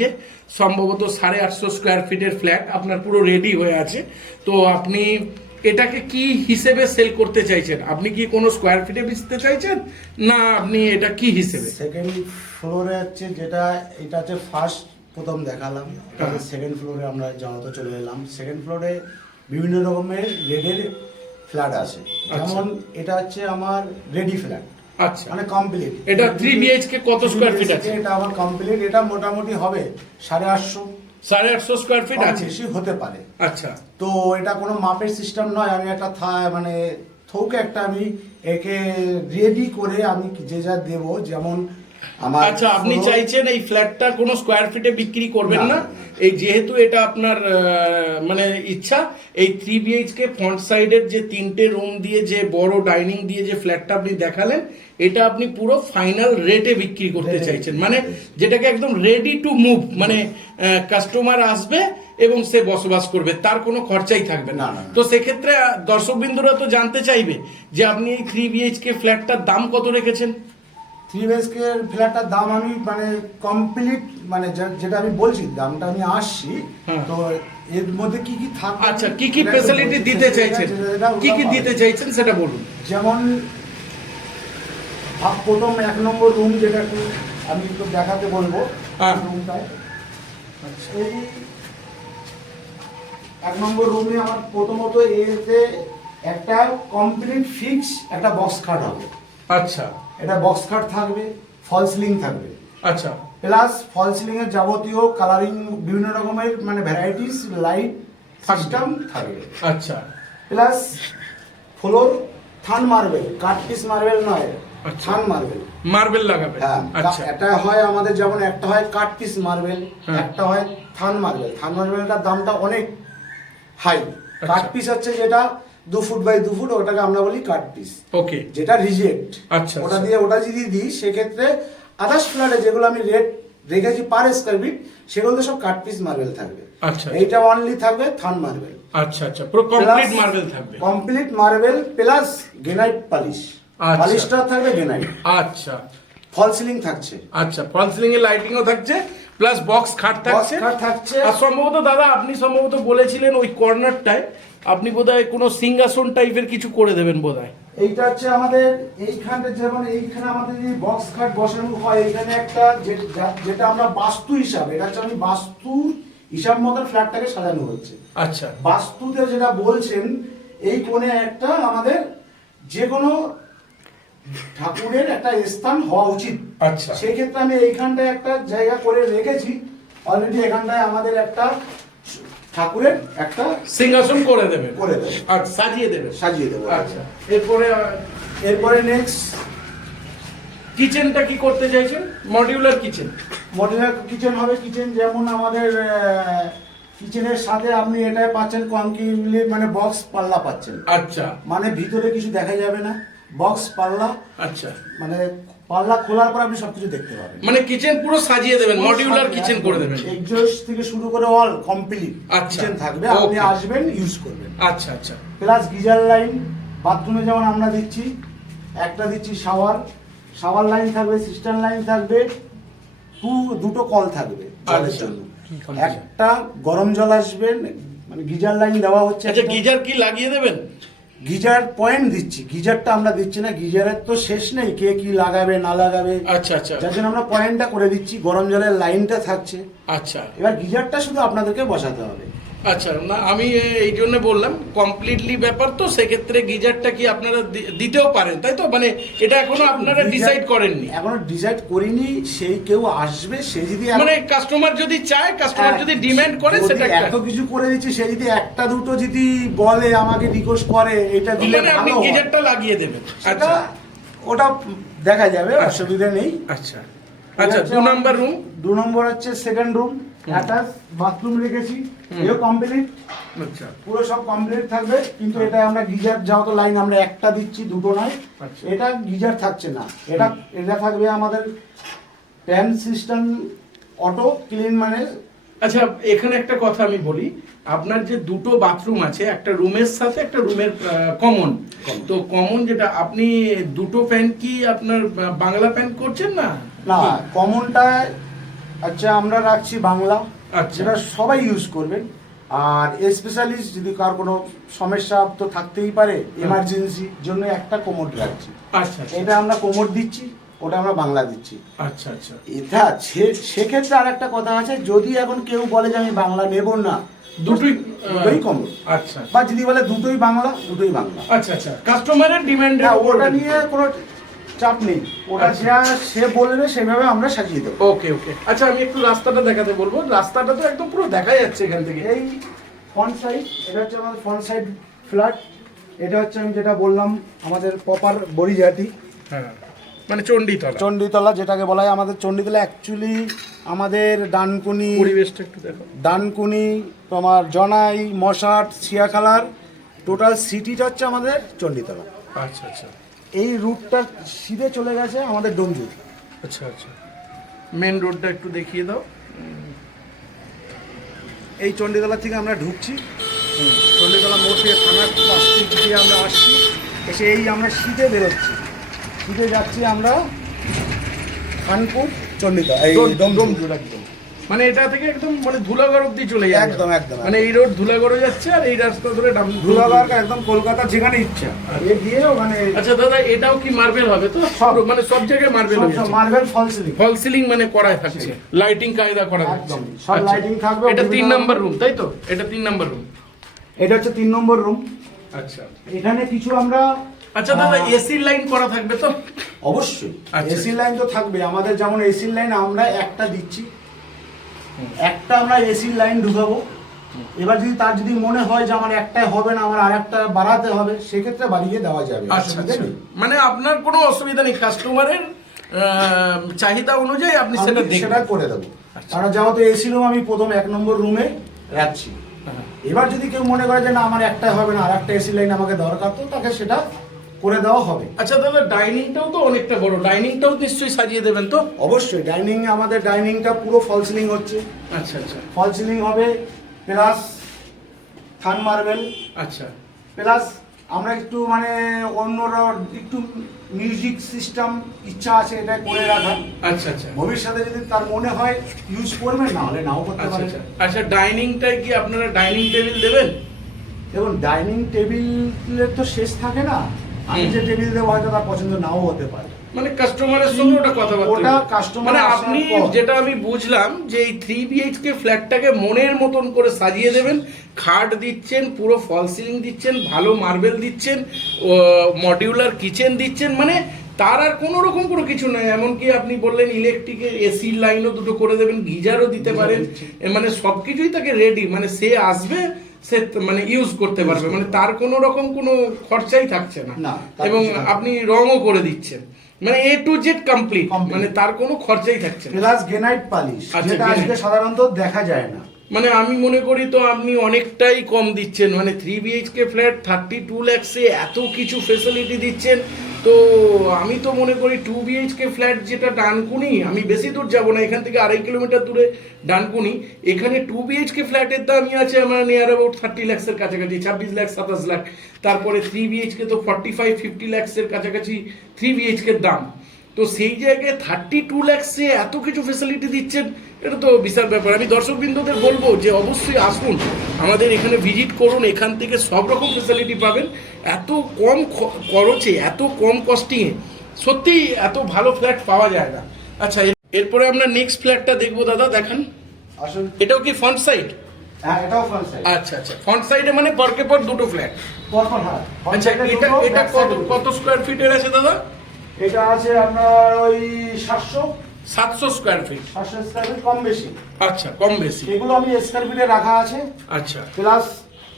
সম্ভবত 850 স্কোয়ার ফিটের ফ্ল্যাট আপনার পুরো রেডি হয়ে আছে। তো আপনি এটাকে কি হিসেবে সেল করতে চাইছেন? আপনি কি কোনো স্কোয়ার ফিটে বেচতে চাইছেন, না আপনি এটা কি হিসেবে? সেকেন্ড ফ্লোরে হচ্ছে যেটা, এটা হচ্ছে ফার্স্ট প্রথম দেখালাম, সেকেন্ড ফ্লোরে আমরা যাওয়াতে চলে এলাম। সেকেন্ড ফ্লোরে বিভিন্ন রকমের রেডের ফ্ল্যাট আছে, যেমন এটা হচ্ছে আমার রেডি ফ্ল্যাট, আচ্ছা মানে কমপ্লিট। এটা 3 BHK কত স্কোয়ার ফিট আছে? এটা আমার কমপ্লিট, এটা মোটামুটি হবে 850, 850 স্কোয়ার ফিট আছে। বেশি হতে পারে। আচ্ছা তো এটা কোনো মাপের সিস্টেম নয়, আমি একটা মানে থোক একটা আমি একে রেডি করে আমি যে যা দেব, যেমন আমার আচ্ছা, আপনি floor- চাইছেন এই ফ্ল্যাটটা কোনো স্কোয়ার ফিটে বিক্রি করবেন না? না। এই যেহেতু এটা আপনার মানে ইচ্ছা, এই 3 BHK ফ্রন্ট সাইডের যে 3টে রুম দিয়ে যে বড় ডাইনিং দিয়ে যে ফ্ল্যাটটা আপনি দেখালেন, এটা আপনি পুরো ফাইনাল রেটে বিক্রি করতে Rate এ চাইছেন, মানে যেটাকে একদম রেডি টু মুভ, মানে কাস্টমার আসবে এবং সে বসবাস করবে, তার কোনো খরচাই থাকবে না। না, না, না। তো সেক্ষেত্রে দর্শকবৃন্দরা তো জানতে চাইবে যে আপনি এই 3 BHK ফ্ল্যাটটার দাম কত রেখেছেন? 3 BHK এর ফ্ল্যাটটার দাম আমি মানে কমপ্লিট, মানে যেটা আমি বলছি দামটা আমি আসছি, হ্যাঁ। তো এর মধ্যে কি কি থাকবে, আচ্ছা, কি কি ফ্যাসিলিটি দিতে চাইছেন, কি কি দিতে চাইছেন সেটা বলুন। যেমন প্রথম 1 নম্বর রুম, যেটা একটু আমি একটু দেখাতে বলবো হ্যাঁ। রুমটায়। এই 1 নম্বর রুমে আমার প্রথমত এতে একটা কমপ্লিট ফিক্স একটা বক্স খাট হবে। আচ্ছা এটা বক্স খাট থাকবে, ফল সিলিং থাকবে, আচ্ছা প্লাস ফল সিলিং এর যাবতীয় কালারিং বিভিন্ন রকমের মানে ভ্যারাইটিস লাইট সিস্টেম থাকবে। আচ্ছা প্লাস ফ্লোর থান মার্বেল, কাট পিস মার্বেল নয়, আচ্ছা। থান মার্বেল। মার্বেল লাগাবে। হ্যাঁ, আচ্ছা এটা হয় আমাদের, যেমন একটা হয় কাট পিস মার্বেল, হ্যাঁ। একটা হয় থান মার্বেল। থান মার্বেলটার দামটা অনেক হাই। আচ্ছা। কাট পিস হচ্ছে যেটা 2 ফুট বাই 2 ফুট, ওটাকে আমরা বলি কাট পিস, ওকে যেটা রিজেক্ট। আচ্ছা, ওটা আচ্ছা। দিয়ে ওটা যদি দিই, সেক্ষেত্রে আদার্স ফ্ল্যাটে যেগুলো আমি রেট রেখেছি পার স্কোয়ার ফিট, সেগুলোতে সব কাট পিস মার্বেল থাকবে। আচ্ছা এইটা অনলি থাকবে থান মার্বেল। আচ্ছা আচ্ছা, পুরো কমপ্লিট মার্বেল থাকবে। Complete marble plus granite polish. আচ্ছা। পালিশটা থাকবে গ্রেনাইট। আচ্ছা ফল সিলিং থাকছে। আচ্ছা, ফল সিলিং এর লাইটিংও থাকছে, প্লাস বক্স খাট থাকছে। খাট থাকছে। আর সম্ভবত দাদা আপনি সম্ভবত বলেছিলেন ওই কর্নারটায় আপনি বোধহয় কোনো সিংহাসন টাইপের কিছু করে দেবেন বোধহয়। এইটা হচ্ছে আমাদের এইখানটা, যেমন এইখানে আমাদের যদি বক্স খাট বসানো হয়, এইখানে একটা যেটা আমরা বাস্তু হিসাবে, এটা হচ্ছে আমি বাস্তু হিসাব মতন ফ্ল্যাটটাকে সাজানো হচ্ছে। আচ্ছা বাস্তুতে যেটা বলছেন, এই কোণে একটা আমাদের যে কোনো ঠাকুরের একটা স্থান হওয়া উচিত। আচ্ছা সেই ক্ষেত্রে আমি এইখানটায় একটা জায়গা করে রেখেছি অলরেডি। এখানটায় আমাদের একটা ঠাকুরের একটা সিংহাসন করে দেবেন, করে দেবে, আর সাজিয়ে দেবেন। সাজিয়ে দেবো। আচ্ছা, এরপরে এরপরে নেক্সট কিচেনটা কি করতে চাইছেন? Modular kitchen. মডুলার কিচেন হবে। কিচেন যেমন আমাদের কিচেনের সাথে আপনি এটাই পাচ্ছেন কংক্রিট, মানে বক্স পাল্লা পাচ্ছেন। আচ্ছা মানে ভিতরে কিছু দেখা যাবে না, বক্স পাল্লা, আচ্ছা, মানে পাল্লা খোলার পর আপনি সবকিছু দেখতে পাবেন। মানে কিচেন পুরো সাজিয়ে দেবেন, মডিউলার কিচেন করে দেবেন। এক্সজস্ট থেকে শুরু করে অল কমপ্লিট আচ্ছা। কিচেন থাকবে, আপনি Okay. আসবেন ইউজ করবেন। আচ্ছা আচ্ছা প্লাস গিজার লাইন বাথরুমে যেমন আমরা দিচ্ছি, একটা দিচ্ছি শাওয়ার লাইন থাকবে, সিস্টেম লাইন থাকবে, দুটো কল থাকবে জলের আচ্ছা। জন্য। একটা গরম জল আসবে, মানে গিজার লাইন দেওয়া হচ্ছে। আচ্ছা, একটা গিজার কি লাগিয়ে দেবেন? গিজার পয়েন্ট দিচ্ছি, গিজারটা আমরা দিচ্ছি না, গিজারের তো শেষ নেই, কে কি লাগাবে না লাগাবে। আচ্ছা আচ্ছা যার জন্য আমরা পয়েন্টটা করে দিচ্ছি, গরম জলের লাইনটা থাকছে। আচ্ছা এবার গিজারটা শুধু আপনাদেরকে বসাতে হবে। আচ্ছা, না আমি এই জন্য বললাম কমপ্লিটলি ব্যাপার, তো সেক্ষেত্রে গিজারটা কি আপনারা দিতেও পারেন, তাই তো? মানে এটা এখনো আপনারা ডিসাইড করেননি? এখনো ডিসাইড করিনি। সেই কেউ আসবে, সে যদি মানে কাস্টমার যদি চায়, কাস্টমার যদি ডিমান্ড করে, যদি সেটা এত কিছু করে দিচ্ছি, সে যদি একটা দুটো যদি বলে, আমাকে রিকোয়েস্ট করে এটা দিলে মানে আপনি ভালো হয়, গিজারটা লাগিয়ে দেবেন। সেটা আচ্ছা ওটা দেখা যাবে, অসুবিধা নেই। আচ্ছা আচ্ছা, 2 নাম্বার রুম। 2 নম্বর হচ্ছে সেকেন্ড রুম, অ্যাটাচ বাথরুম রেখেছি, এও কমপ্লিট, আচ্ছা পুরো সব কমপ্লিট থাকবে। কিন্তু এটা আমরা গিজার যাও তো লাইন আমরা একটা দিচ্ছি, দুটো নয়। আচ্ছা। এটা গিজার থাকছে না, এটা এটা থাকবে আমাদের প্যান সিস্টেম অটো ক্লিন, মানে আচ্ছা, এখানে একটা কথা আমি বলি, আপনার যে দুটো বাথরুম আছে, একটা রুমের সাথে একটা রুমের কমন, তো কমন যেটা আপনি দুটো প্যান কি আপনার বাংলা প্যান করছেন না? না, কমনটা আচ্ছা আমরা রাখছি বাংলা, আচ্ছা। যেটা সবাই ইউজ করবে। আর স্পেশালিস্ট যদি কার কোনো সমস্যা তো থাকতেই পারে, এমার্জেন্সির জন্য একটা কোমর রাখছি। আচ্ছা আচ্ছা এটা আমরা কোমর দিচ্ছি, ওটা আমরা বাংলা দিচ্ছি। আচ্ছা আচ্ছা এটা সেক্ষেত্রে আর একটা কথা আছে, যদি এখন কেউ বলে যে আমি বাংলা নেব না, দুটোই দুটোই কোমর, আচ্ছা বা যদি বলে দুটোই বাংলা, দুটোই বাংলা। আচ্ছা আচ্ছা, কাস্টমারের ডিমান্ডের না, উপর ওটা নিয়ে কোনো চাপ নেই, ওটা আচ্ছা। যা সে বলবে সেভাবে আমরা সাজিয়ে দেবো। ওকে ওকে। আচ্ছা, আমি একটু রাস্তাটা দেখাতে বলবো। রাস্তাটা তো একদম পুরো দেখা যাচ্ছে এখান থেকে। এই ফ্রন্ট সাইড, এটা হচ্ছে আমাদের ফ্রন্ট সাইড ফ্ল্যাট। এটা হচ্ছে আমি যেটা বললাম আমাদের প্রপার বড়িজাটি, হ্যাঁ, মানে চণ্ডীতলা। চণ্ডীতলা যেটাকে বলা হয়। আমাদের চণ্ডীতলা অ্যাকচুয়ালি আমাদের ডানকুনি, পরিবেশটা একটু দেখো। ডানকুনি, তোমার জনাই, মশাট, সিয়াখালার টোটাল সিটিটা হচ্ছে আমাদের চণ্ডীতলা। আচ্ছা আচ্ছা এই রুটটা সিধে চলে গেছে আমাদের ডোমজুর। আচ্ছা আচ্ছা, মেন রোডটা একটু দেখিয়ে দাও। এই চণ্ডীতলা থেকে আমরা ঢুকছি, চণ্ডীতলা মোড় থেকে থানার পাশ দিয়ে আমরা আসছি, এসে এই আমরা সিধে বেরোচ্ছি, সিধে যাচ্ছি আমরা খানপুর, চণ্ডীতলা, এই ডোমজুর একদম। মানে এটা থেকে একদম মানে ধুলাগড় অব্দি চলে যাবে। একদম একদম, মানে এই রোড ধুলাগড়ে যাচ্ছে, আর এই রাস্তা ধরে ধুলাগড় একদম কলকাতা যেখানে ইচ্ছা এ গিয়ে ওখানে। আচ্ছা দাদা, এটাও কি মার্বেল হবে তো? সব। মানে সব জায়গায় মার্বেল হবে? মার্বেল ফল সিলিং, ফল সিলিং মানে করা থাকছে, লাইটিং কায়দা করা থাকছে। একদম সব লাইটিং থাকবে। এটা 3 নাম্বার রুম, তাই তো? এটা 3 নাম্বার রুম। এটা হচ্ছে 3 নম্বর রুম। আচ্ছা এখানে কিছু আমরা, আচ্ছা দাদা, এসি লাইন করা থাকবে তো? অবশ্যই আচ্ছা। এসি লাইন তো থাকবে আমাদের। যেমন এসি লাইন আমরা একটা দিচ্ছি, একটা আমরা এসি লাইন ঢুকাবো। এবার যদি তার যদি মনে হয় যে আমার একটাই হবে না, আমার আরেকটা বাড়াতে হবে, সেক্ষেত্রে বাড়িয়ে দেওয়া যাবে, আচ্ছা অসুবিধা আচ্ছা, নেই। মানে আপনার কোনো অসুবিধা নেই, কাস্টমারের চাহিদা অনুযায়ী আপনি আমি সেটা সেটা দেখবেন। করে দেবো। আচ্ছা। কারণ যেহেতু এসি রুম আমি প্রথম 1 নম্বর রুমে রাখছি, হ্যাঁ। এবার যদি কেউ মনে করে যে না আমার একটাই হবে না, আরেকটা এসি লাইন আমাকে দরকার, তো তাকে সেটা করে দেওয়া হবে। আচ্ছা দাদা, ডাইনিংটাও তো অনেকটা বড়, ডাইনিংটাও নিশ্চয়ই সাজিয়ে দেবেন তো? অবশ্যই ডাইনিং, আমাদের ডাইনিংটা পুরো ফল সিলিং হচ্ছে, আচ্ছা আচ্ছা ফল সিলিং হবে, প্লাস থান মার্বেল, আচ্ছা প্লাস আমরা একটু মানে অন্যরা একটু মিউজিক সিস্টেম ইচ্ছা আছে এটা করে রাখার। আচ্ছা আচ্ছা ভবিষ্যতে যদি তার মনে হয় ইউজ করবে, না হলে নাও করতে আচ্ছা পারে। আচ্ছা আচ্ছা, ডাইনিংটায় কি আপনারা ডাইনিং টেবিল দেবেন? দেখুন, ডাইনিং টেবিলের তো শেষ থাকে না, আমি যে টেবিল দেবো হয়তো তার পছন্দ নাও হতে পারে। মানে কাস্টমারের সঙ্গে ওটা কথাবার্তা ওটা হবে। customer মানে আসার আপনি পর। যেটা আমি বুঝলাম যে এই 3 BHK ফ্ল্যাটটাকে মনের মতন করে সাজিয়ে দেবেন, খাট দিচ্ছেন, পুরো ফল সিলিং দিচ্ছেন, ভালো মার্বেল দিচ্ছেন, মডিউলার কিচেন দিচ্ছেন, মানে তার আর কোনো রকম কোনো কিছু নয়। এমনকি আপনি বললেন ইলেকট্রিকের এসি লাইনও দুটো করে দেবেন, গিজারও দিতে পারেন, মানে সব কিছুই তাকে রেডি, মানে সে আসবে, সে মানে ইউজ করতে পারবে, মানে তার কোনো রকম কোনো খরচাই থাকছে না। না, তার এবং কিছু থাকবে না। আপনি রঙও করে দিচ্ছেন, মানে A to Z complete, Complete। মানে তার কোনো খরচাই থাকছে না। প্লাস গ্রেনাইট পালিশ, আচ্ছা, যেটা আজকে granite। সাধারণত দেখা যায় না। মানে আমি মনে করি তো আপনি অনেকটাই কম দিচ্ছেন, মানে 3 BHK ফ্ল্যাট 32 লাখসে এত কিছু ফেসিলিটি দিচ্ছেন। তো আমি তো মনে করি 2 BHK ফ্ল্যাট যেটা ডানকুনি, আমি বেশি দূর যাব না, এখান থেকে 2.5 কিলোমিটার দূরে ডানকুনি, এখানে 2 BHK ফ্ল্যাটের দামই আছে আমার নিয়ার অ্যাবাউট 30 লাখসের কাছাকাছি, 26 লাখ 27 লাখ। তারপরে 3 BHK তো 45-50 লাখসের কাছাকাছি 3 BHK এর দাম। তো সেই জায়গায় 32 লাখসে এত কিছু ফেসিলিটি দিচ্ছেন, এটা তো বিশাল ব্যাপার। আমি দর্শকবৃন্দদের বলবো যে অবশ্যই আসুন, আমাদের এখানে ভিজিট করুন, এখান থেকে সব রকম ফেসিলিটি পাবেন এত কম খরচে, এত কম কস্টিংয়ে, সত্যি এত ভালো ফ্ল্যাট পাওয়া যায় না। আচ্ছা, এরপরে আমরা নেক্সট ফ্ল্যাটটা দেখবো দাদা, দেখান। আসলে এটাও কি ফ্রন্ট সাইড? হ্যাঁ, এটাও ফ্রন্ট সাইড। আচ্ছা আচ্ছা, ফ্রন্ট সাইডে মানে পরকে পর দুটো ফ্ল্যাট। পরপর, হ্যাঁ। front আচ্ছা, side এ এটা দুটো, এটা back কত side এ দুটো। কত স্কোয়ার ফিটের আছে দাদা? এটা আছে আপনার ওই 700 স্কোয়ার ফিট। স্কয়ার ফিট, কম বেশি। আচ্ছা, কম বেশি। এগুলো আমি স্কয়ার ফিটে রাখা আছে, আচ্ছা প্লাস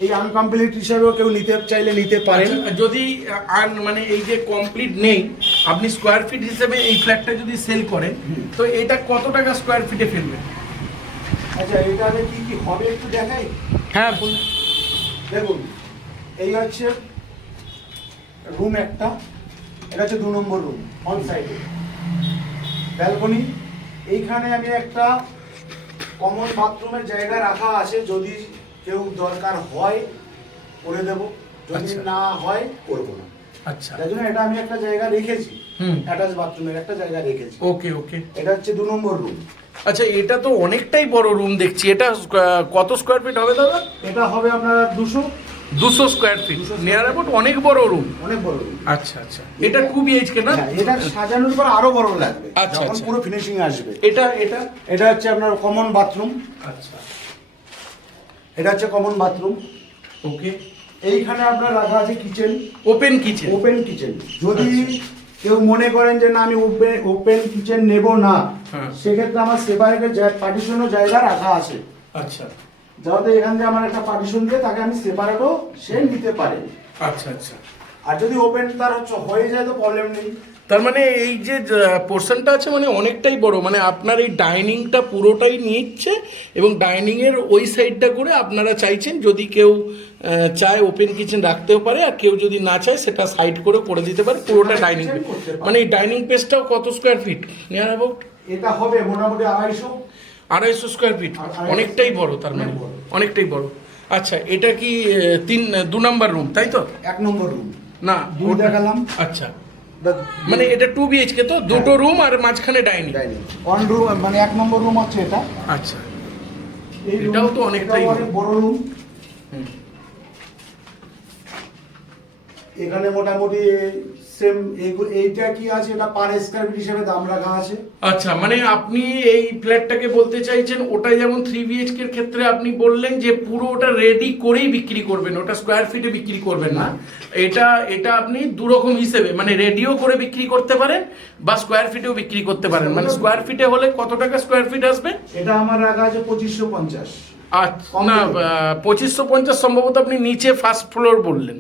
এই আনকমপ্লিট হিসাবেও কেউ নিতে চাইলে নিতে পারেন। আচ্ছা, যদি মানে এই যে কমপ্লিট নেই, আপনি স্কোয়ার ফিট হিসেবে এই ফ্ল্যাটটা যদি সেল করেন, তো এটা কত টাকা স্কোয়ার ফিটে ফেলবেন? আচ্ছা, এটাতে কি কি হবে একটু দেখাই। হ্যাঁ বলুন। দেখুন, এই হচ্ছে রুম একটা, এটা হচ্ছে 2 নম্বর রুম অন সাইডে, ব্যালকনি। এইখানে আমি একটা কমন বাথরুমের জায়গা রাখা আছে, যদি কেউ দরকার হয় করে দেব, যদি আচ্ছা। না হয় করব না। আচ্ছা, তাই জন্য এটা আমি একটা জায়গা রেখেছি, হুম। অ্যাটাচ বাথরুমের একটা জায়গা রেখেছি। ওকে ওকে। এটা হচ্ছে 2 নম্বর রুম। আচ্ছা, এটা তো অনেকটাই বড় রুম দেখছি। এটা কত স্কোয়ার ফিট হবে দাদা? এটা হবে আপনার 200 স্কোয়ার ফিট, নিয়ার অ্যাবাউট অনেক বড় রুম। অনেক বড় রুম। আচ্ছা আচ্ছা, এটা 2 BHK না? হ্যাঁ, এটা সাজানোর পর আরো বড় লাগবে আচ্ছা, যখন আচ্ছা। পুরো ফিনিশিং আসবে। এটা এটা এটা হচ্ছে আপনার কমন বাথরুম। আচ্ছা, এটা হচ্ছে কমন বাথরুম। ওকে। এইখানে আপনার রাখা আছে kitchen, open kitchen. Open kitchen. যদি আচ্ছা। কেউ মনে করেন যে না আমি ওপেন কিচেন নেব না, হ্যাঁ। সেক্ষেত্রে আমার সেপারেটের পার্টিশনও জায়গা রাখা আছে, আচ্ছা যাতে এখান থেকে আমার একটা পার্টিশন দিয়ে তাকে আমি সেপারেটও সে নিতে পারে। আচ্ছা আচ্ছা। আর যদি ওপেন তার হয়ে যায় তো প্রবলেম নেই। তার মানে এই যে পোর্শনটা আছে মানে অনেকটাই বড়, মানে আপনার এই ডাইনিংটা পুরোটাই নিচ্ছে, এবং ডাইনিংয়ের ওই সাইডটা করে আপনারা চাইছেন যদি কেউ চায় ওপেন কিচেন রাখতেও পারে, আর কেউ যদি না চায় সেটা সাইড করে দিতে পারে পুরোটা ডাইনিং। মানে এই ডাইনিং স্পেসটাও কত স্কোয়ার ফিট নিয়ার অ্যাবাউট? এটা হবে মোটামুটি 250 স্কোয়ার ফিট, 250 অনেকটাই বড়। তার মানে অনেক বড়। অনেকটাই বড়। আচ্ছা, এটা কি 2 নম্বর রুম তাই তো? 1 নম্বর রুম না, দুই দেখালাম। আচ্ছা, মানে এটা 2 BHK তো, দুটো রুম আর মাঝখানে ডাইনিং। ডাইনিং ওয়ান রুম, মানে 1 নম্বর রুম হচ্ছে এটা। আচ্ছা, এই এটাও তো অনেকটাই অনেক বড় রুম। এখানে মোটামুটি সেম এইটা কি আছে, এটা পার স্কয়ার ফিট হিসেবে দাম রাখা আছে। আচ্ছা, মানে আপনি এই ফ্ল্যাটটাকে বলতে চাইছেন ওটা যেমন 3 BHK এর ক্ষেত্রে আপনি বললেন যে পুরো ওটা রেডি করেই বিক্রি করবেন, ওটা স্কোয়ার ফিটে বিক্রি করবেন না। এটা আপনি দু রকম হিসেবে, মানে রেডিও করে বিক্রি করতে পারেন বা স্কোয়ার ফিটেও বিক্রি করতে পারেন। মানে স্কোয়ার ফিটে হলে কত টাকা স্কোয়ার ফিট আসবে? এটা আমার রাখা আছে 2550। আচ্ছা, না 2550 সম্ভবত আপনি নিচে ফার্স্ট ফ্লোর বললেন।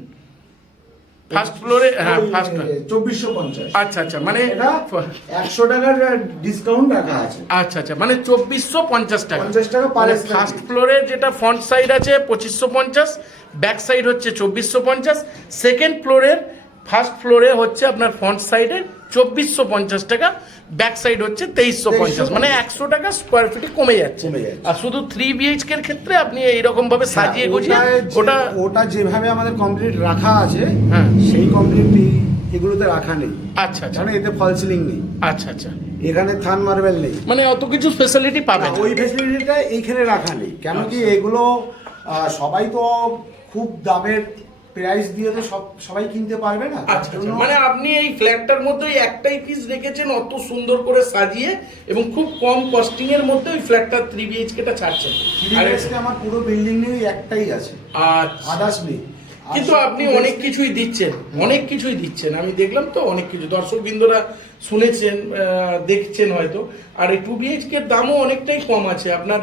ফার্স্ট ফ্লোরে, হ্যাঁ ফার্স্ট। 2450। আচ্ছা আচ্ছা, মানে এটা 100 টাকার ডিসকাউন্ট রাখা আছে। আচ্ছা আচ্ছা, মানে 2450 টাকা। 50 টাকা পার স্কয়ার ফার্স্ট ফ্লোরে যেটা ফ্রন্ট সাইড আছে 2550, ব্যাক সাইড হচ্ছে 2450। সেকেন্ড ফ্লোরের ফার্স্ট ফ্লোরে হচ্ছে আপনার ফ্রন্ট সাইডে 2450 টাকা, ব্যাক সাইড হচ্ছে 2350, মানে 100 টাকা স্কোয়ার ফিটে কমে যাচ্ছে। আর শুধু 3 BHK এর ক্ষেত্রে আপনি এইরকম ভাবে সাজিয়ে গুছিয়ে ওটা যেভাবে আমাদের কমপ্লিট রাখা আছে, হ্যাঁ। সেই কমপ্লিট এগুলোতে রাখা নেই। আচ্ছা আচ্ছা কারণ এতে ফল সিলিং নেই, আচ্ছা আচ্ছা, এখানে থান মার্বেল নেই, মানে অত কিছু ফ্যাসিলিটি পাবেন ওই ফ্যাসিলিটিটা এইখানে রাখা নেই। কেন কি এগুলো সবাই তো খুব দামের প্রাইস দিয়ে তো সবাই কিনতে পারবে না। তার আচ্ছা জন্য মানে আপনি এই ফ্ল্যাটটার মধ্যে একটাই পিস রেখেছেন অত সুন্দর করে সাজিয়ে, এবং খুব কম কস্টিং এর মধ্যে ওই ফ্ল্যাটটা 3 BHK টা ছাড়ছেন। আর আজকে আমার পুরো বিল্ডিং নিয়ে একটাই আছে, আচ্ছা, আদার্স নেই। কিন্তু আপনি অনেক কিছুই দিচ্ছেন, অনেক কিছুই দিচ্ছেন, আমি দেখলাম তো অনেক কিছু। দর্শক বিন্দুরা শুনেছেন, দেখছেন হয়তো। আর এই 2 BHK এর দামও অনেকটাই কম আছে আপনার,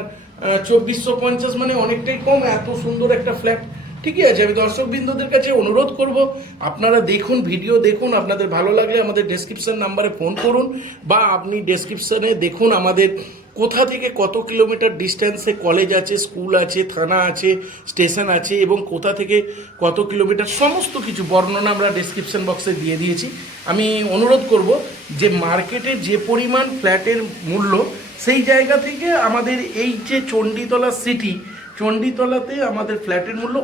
2450, মানে অনেকটাই কম এত সুন্দর একটা ফ্ল্যাট। ঠিকই আছে, আমি দর্শক বিন্দুদের কাছে অনুরোধ করব আপনারা দেখুন, ভিডিও দেখুন, আপনাদের ভালো লাগলে আমাদের ডেসক্রিপশন নাম্বারে ফোন করুন, বা আপনি ডেসক্রিপশনে দেখুন আমাদের কোথা থেকে কত কিলোমিটার ডিস্টেন্সে কলেজ আছে, স্কুল আছে, থানা আছে, স্টেশন আছে, এবং কোথা থেকে কত কিলোমিটার সমস্ত কিছু বর্ণনা আমরা ডেসক্রিপশন বক্সে দিয়ে দিয়েছি। আমি অনুরোধ করব যে মার্কেটে যে পরিমাণ ফ্ল্যাটের মূল্য, সেই জায়গা থেকে আমাদের এই যে চণ্ডীতলা সিটি, চণ্ডীতলাতে আমাদের ফ্ল্যাটের মূল্য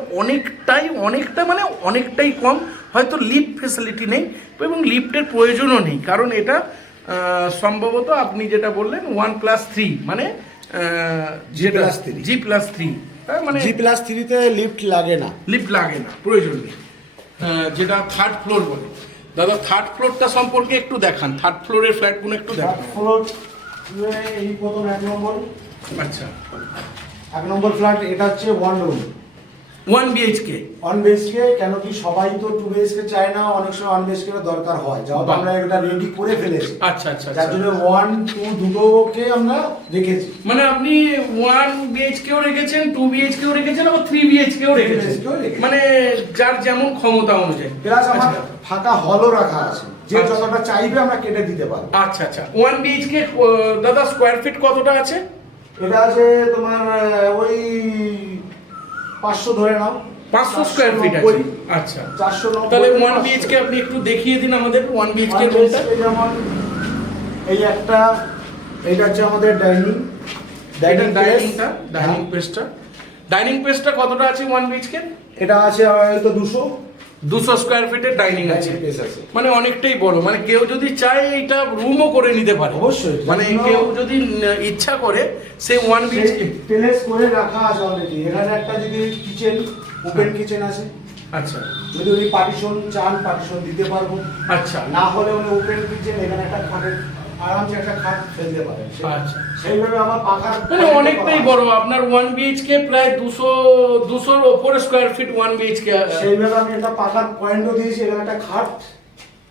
অনেকটাই কম। হয়তো লিফট ফেসিলিটি নেই এবং লিফটের প্রয়োজনও নেই, কারণ এটা সম্ভবত আপনি যেটা বললেন 1+3, মানে G+3, মানে G+3 তে লিফট লাগে না, প্রয়োজন নেই, যেটা থার্ড ফ্লোর বলে। দাদা থার্ড ফ্লোরটা সম্পর্কে একটু দেখান, থার্ড ফ্লোরের ফ্ল্যাটগুলো একটু দেখান। ফ্লোর এই প্রথম 1 নম্বর। আচ্ছা, 1 নম্বর ফ্ল্যাট, এটা হচ্ছে 1 রুম 1 বিএইচকে। 1 বিএইচকে। কেন কি সবাই তো 2 বিএইচকে চায় না, অনেক সময় 1 বিএইচকে দরকার হয়, যাও বাহ। আমরা এটা রেডি করে ফেলেছি। আচ্ছা আচ্ছা যার আচ্ছা। জন্য 1 2 দুটোকে আমরা রেখেছি। মানে আপনি 1 বিএইচকেও রেখেছেন, 2 বিএইচকেও রেখেছেন, আবার 3 বিএইচকেও রেখেছেন, মানে যার যেমন ক্ষমতা অনুযায়ী। প্লাস আমার আচ্ছা। ফাঁকা হলও রাখা আছে, যে আচ্ছা। যতটা চাইবে আমরা কেটে দিতে পারবো। আচ্ছা আচ্ছা। 1 বিএইচকে দাদা স্কোয়ার ফিট কতটা আছে? এটা আছে তোমার ওই 500 ধরে নাও, 500 স্কোয়ার ফিট আছে। 490 আচ্ছা, 490 তাহলে 1 500 বিএইচকে আপনি একটু দেখিয়ে দিন আমাদের 1 বিএইচকে 1 রুমটা। BHK যেমন এই একটা, এইটা হচ্ছে আমাদের ডাইনিং ডাইনিংটা, ডাইনিং স্পেসটা, ডাইনিং স্পেসটা কতটা আছে 1 বিএইচকে? এটা আছে হয়তো 200 স্কোয়ার ফিটের ডাইনিং আছে, স্পেস আছে। মানে অনেকটাই বড়। মানে কেউ যদি চায় এটা রুমও করে নিতে পারে অবশ্যই। মানে কেউ যদি ইচ্ছা করে সে 1 বিএইচকে। টেলেস করে রাখা আছে অলরেডি। এখানে একটা যদি কিচেন, ওপেন কিচেন আছে, আচ্ছা যদি উনি পার্টিশন চান পার্টিশন দিতে পারবো, আচ্ছা না হলে উনি ওপেন কিচেন, এখানে একটা খাটের আরামসে একটা খাট ফেলতে পারেন। আচ্ছা। সেইভাবে আমার পাখার মানে অনেকটাই বড় আপনার 1 বিএইচকে, প্রায় 200 ওপরে স্কোয়ার ফিট 1 বিএইচকে। সেইভাবে আমি একটা পাখার পয়েন্টও দিয়েছি, এখানে একটা খাট।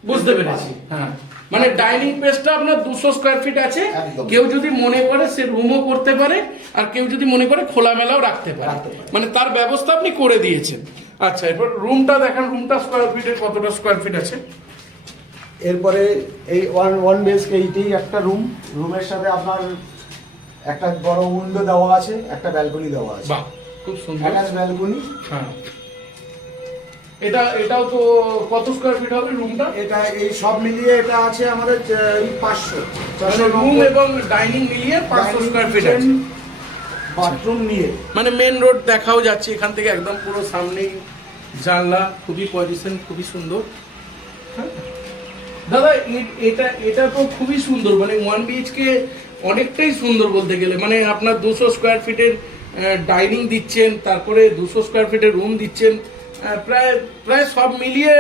বুঝতে পেরেছি, হ্যাঁ। মানে ডাইনিং স্পেসটা আপনার 200 স্কোয়ার ফিট আছে। একদম। কেউ যদি মনে করে সে রুমও করতে পারে, আর কেউ যদি মনে করে খোলামেলাও রাখতে পারে, রাখতে পারে। মানে তার ব্যবস্থা আপনি করে দিয়েছেন। আচ্ছা, এরপর রুমটা দেখেন, রুমটা স্কোয়ার ফিটে কতটা স্কোয়ার ফিট আছে? এরপরে এই ওয়ান বিএইচকে এইটাই একটা রুম, রুমের সাথে আপনার একটা বড় উইন্ডো দেওয়া আছে, একটা ব্যালকনি দেওয়া আছে। বাহ, খুব সুন্দর। Attach balcony. হ্যাঁ, এটাও তো কত স্কোয়ার ফিট হবে রুমটা? এটা এই সব মিলিয়ে এটা আছে আমাদের 500 মানে রুম এবং ডাইনিং মিলিয়ে 500 স্কোয়ার ফিট আছে। বাথরুম নিয়ে মানে মেন রোড দেখাও যাচ্ছে এখান থেকে, একদম পুরো সামনেই জানলা, খুবই পজিশন খুবই সুন্দর। হ্যাঁ। দাদা এটা তো খুবই সুন্দর, মানে 1 বিএইচকে অনেকটাই সুন্দর বলতে গেলে। মানে আপনার 200 স্কোয়ার ফিটের ডাইনিং দিচ্ছেন, তারপরে 200 স্কোয়ার ফিটের রুম দিচ্ছেন, প্রায় সব মিলিয়ে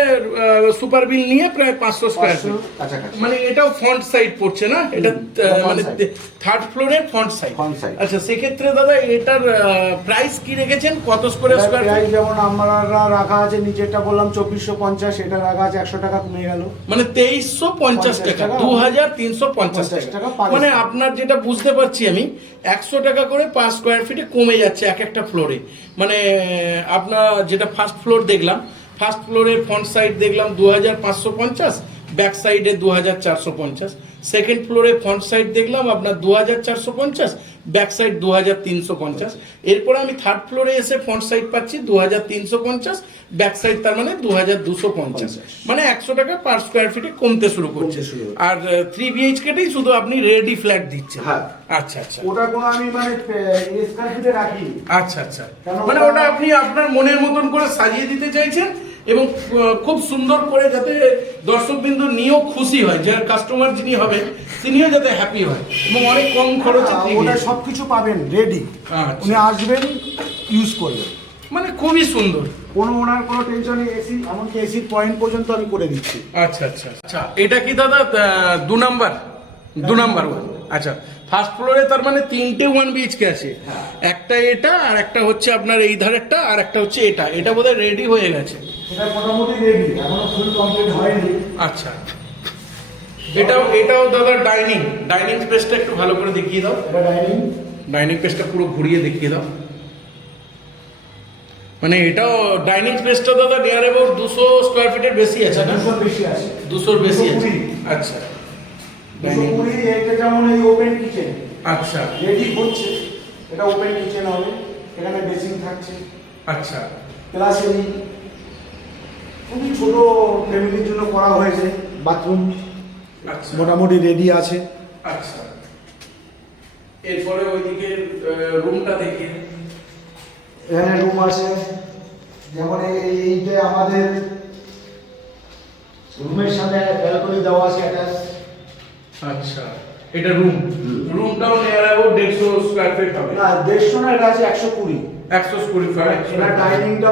সুপার বিল নিয়ে প্রায় 500 স্কোয়ার ফিট। কাছাকাছি। মানে এটাও ফ্রন্ট সাইড পড়ছে না এটা? মানে front side। 3rd ফ্লোরের ফ্রন্ট সাইড। Front side। আচ্ছা, সেক্ষেত্রে দাদা এটার প্রাইস কি রেখেছেন, কত স্কোয়ার ফিট? প্রাইস যেমন আমরা রাখা আছে, নিচেরটা বললাম 2450, এটা রাখা আছে 100 টাকা কমে গেল, মানে 2350 টাকা, 2350 টাকা। per মানে square। আপনার যেটা বুঝতে পারছি আমি, 100 টাকা করে পার স্কোয়ার ফিটে কমে যাচ্ছে এক একটা ফ্লোরে। মানে আপনার যেটা ফার্স্ট ফ্লোর দেখলাম, ফার্স্ট ফ্লোরের ফ্রন্ট সাইড দেখলাম 2550, ব্যাক সাইডে 2450, সেকেন্ড ফ্লোরে ফ্রন্ট সাইড দেখলাম আপনার 2450, ব্যাক সাইড 2350। এরপরে আমি 3rd ফ্লোরে এসে ফ্রন্ট সাইড পাচ্ছি 2350, ব্যাক সাইড তার মানে 2250। মানে 100 টাকা পার স্কোয়ার ফিটে কমতে শুরু করছে। আর 3 বিএইচকেটাই শুধু আপনি রেডি ফ্ল্যাট দিচ্ছেন। হ্যাঁ। আচ্ছা আচ্ছা ওটা কোনো আমি মানে স্কয়ার ফিটে রাখি। আচ্ছা আচ্ছা। কেন মানে ওটা- ওটা আপনি আপনার মনের মতন করে সাজিয়ে দিতে চাইছেন, এবং খুব সুন্দর করে যাতে দর্শকবৃন্দ নিয়েও খুশি হয়, যে কাস্টমার যিনি হবে তিনিও যাতে হ্যাপি হয়, এবং অনেক কম খরচে ওটা সবকিছু পাবেন রেডি, আচ্ছা। উনি আসবেন ইউজ করবেন, মানে খুবই সুন্দর। কোনো ওনার কোনো টেনশন নেই। এসি, এমনকি এসির পয়েন্ট পর্যন্ত আমি করে দিচ্ছি। আচ্ছা আচ্ছা আচ্ছা। এটা কি দাদা 2 নাম্বার? 2 নাম্বার। আচ্ছা, ফার্স্ট ফ্লোরে তার মানে 3টে 1 বিএইচকে আছে, একটা এটা, আর একটা হচ্ছে আপনার এই ধারেরটা, আর একটা হচ্ছে এটা বোধহয় রেডি হয়ে গেছে। এটা মোটামুটি রেডি, এখনো ফুল কমপ্লিট হয়নি। আচ্ছা, এটাও দাদা ডাইনিং স্পেসটা একটু ভালো করে দেখিয়ে দাও। এটা ডাইনিং স্পেসটা পুরো ঘুরিয়ে দেখিয়ে দাও। মানে এটাও ডাইনিং স্পেসটা দাদা নিয়ার অ্যাবাউট 200 স্কোয়ার ফিটের বেশি আছে না? 200 বেশি আছে। 200 বেশি আছে। 220 আচ্ছা, ডাইনিং। 220। এটা যেমন এই ওপেন কিচেন আচ্ছা রেডি হচ্ছে, এটা ওপেন কিচেন হবে, এখানে বেসিন থাকছে, আচ্ছা প্লাস এই খুবই ছোট ফ্যামিলির জন্য করা হয়েছে। বাথরুম আচ্ছা মোটামুটি রেডি আছে। আচ্ছা। এরপরে ওইদিকে রুমটা দেখি। এখানে রুম আছে, যেমন এইটা আমাদের রুমের সামনে ব্যালকনি দেওয়া আছে অ্যাটাচ। আচ্ছা, এটা রুমটাও নিয়ার অ্যাবাউট 150 স্কোয়ার ফিট হবে। না 150 না, এটা আছে 120। 100 স্কোয়ার ফিট। এটা ডাইনিংটা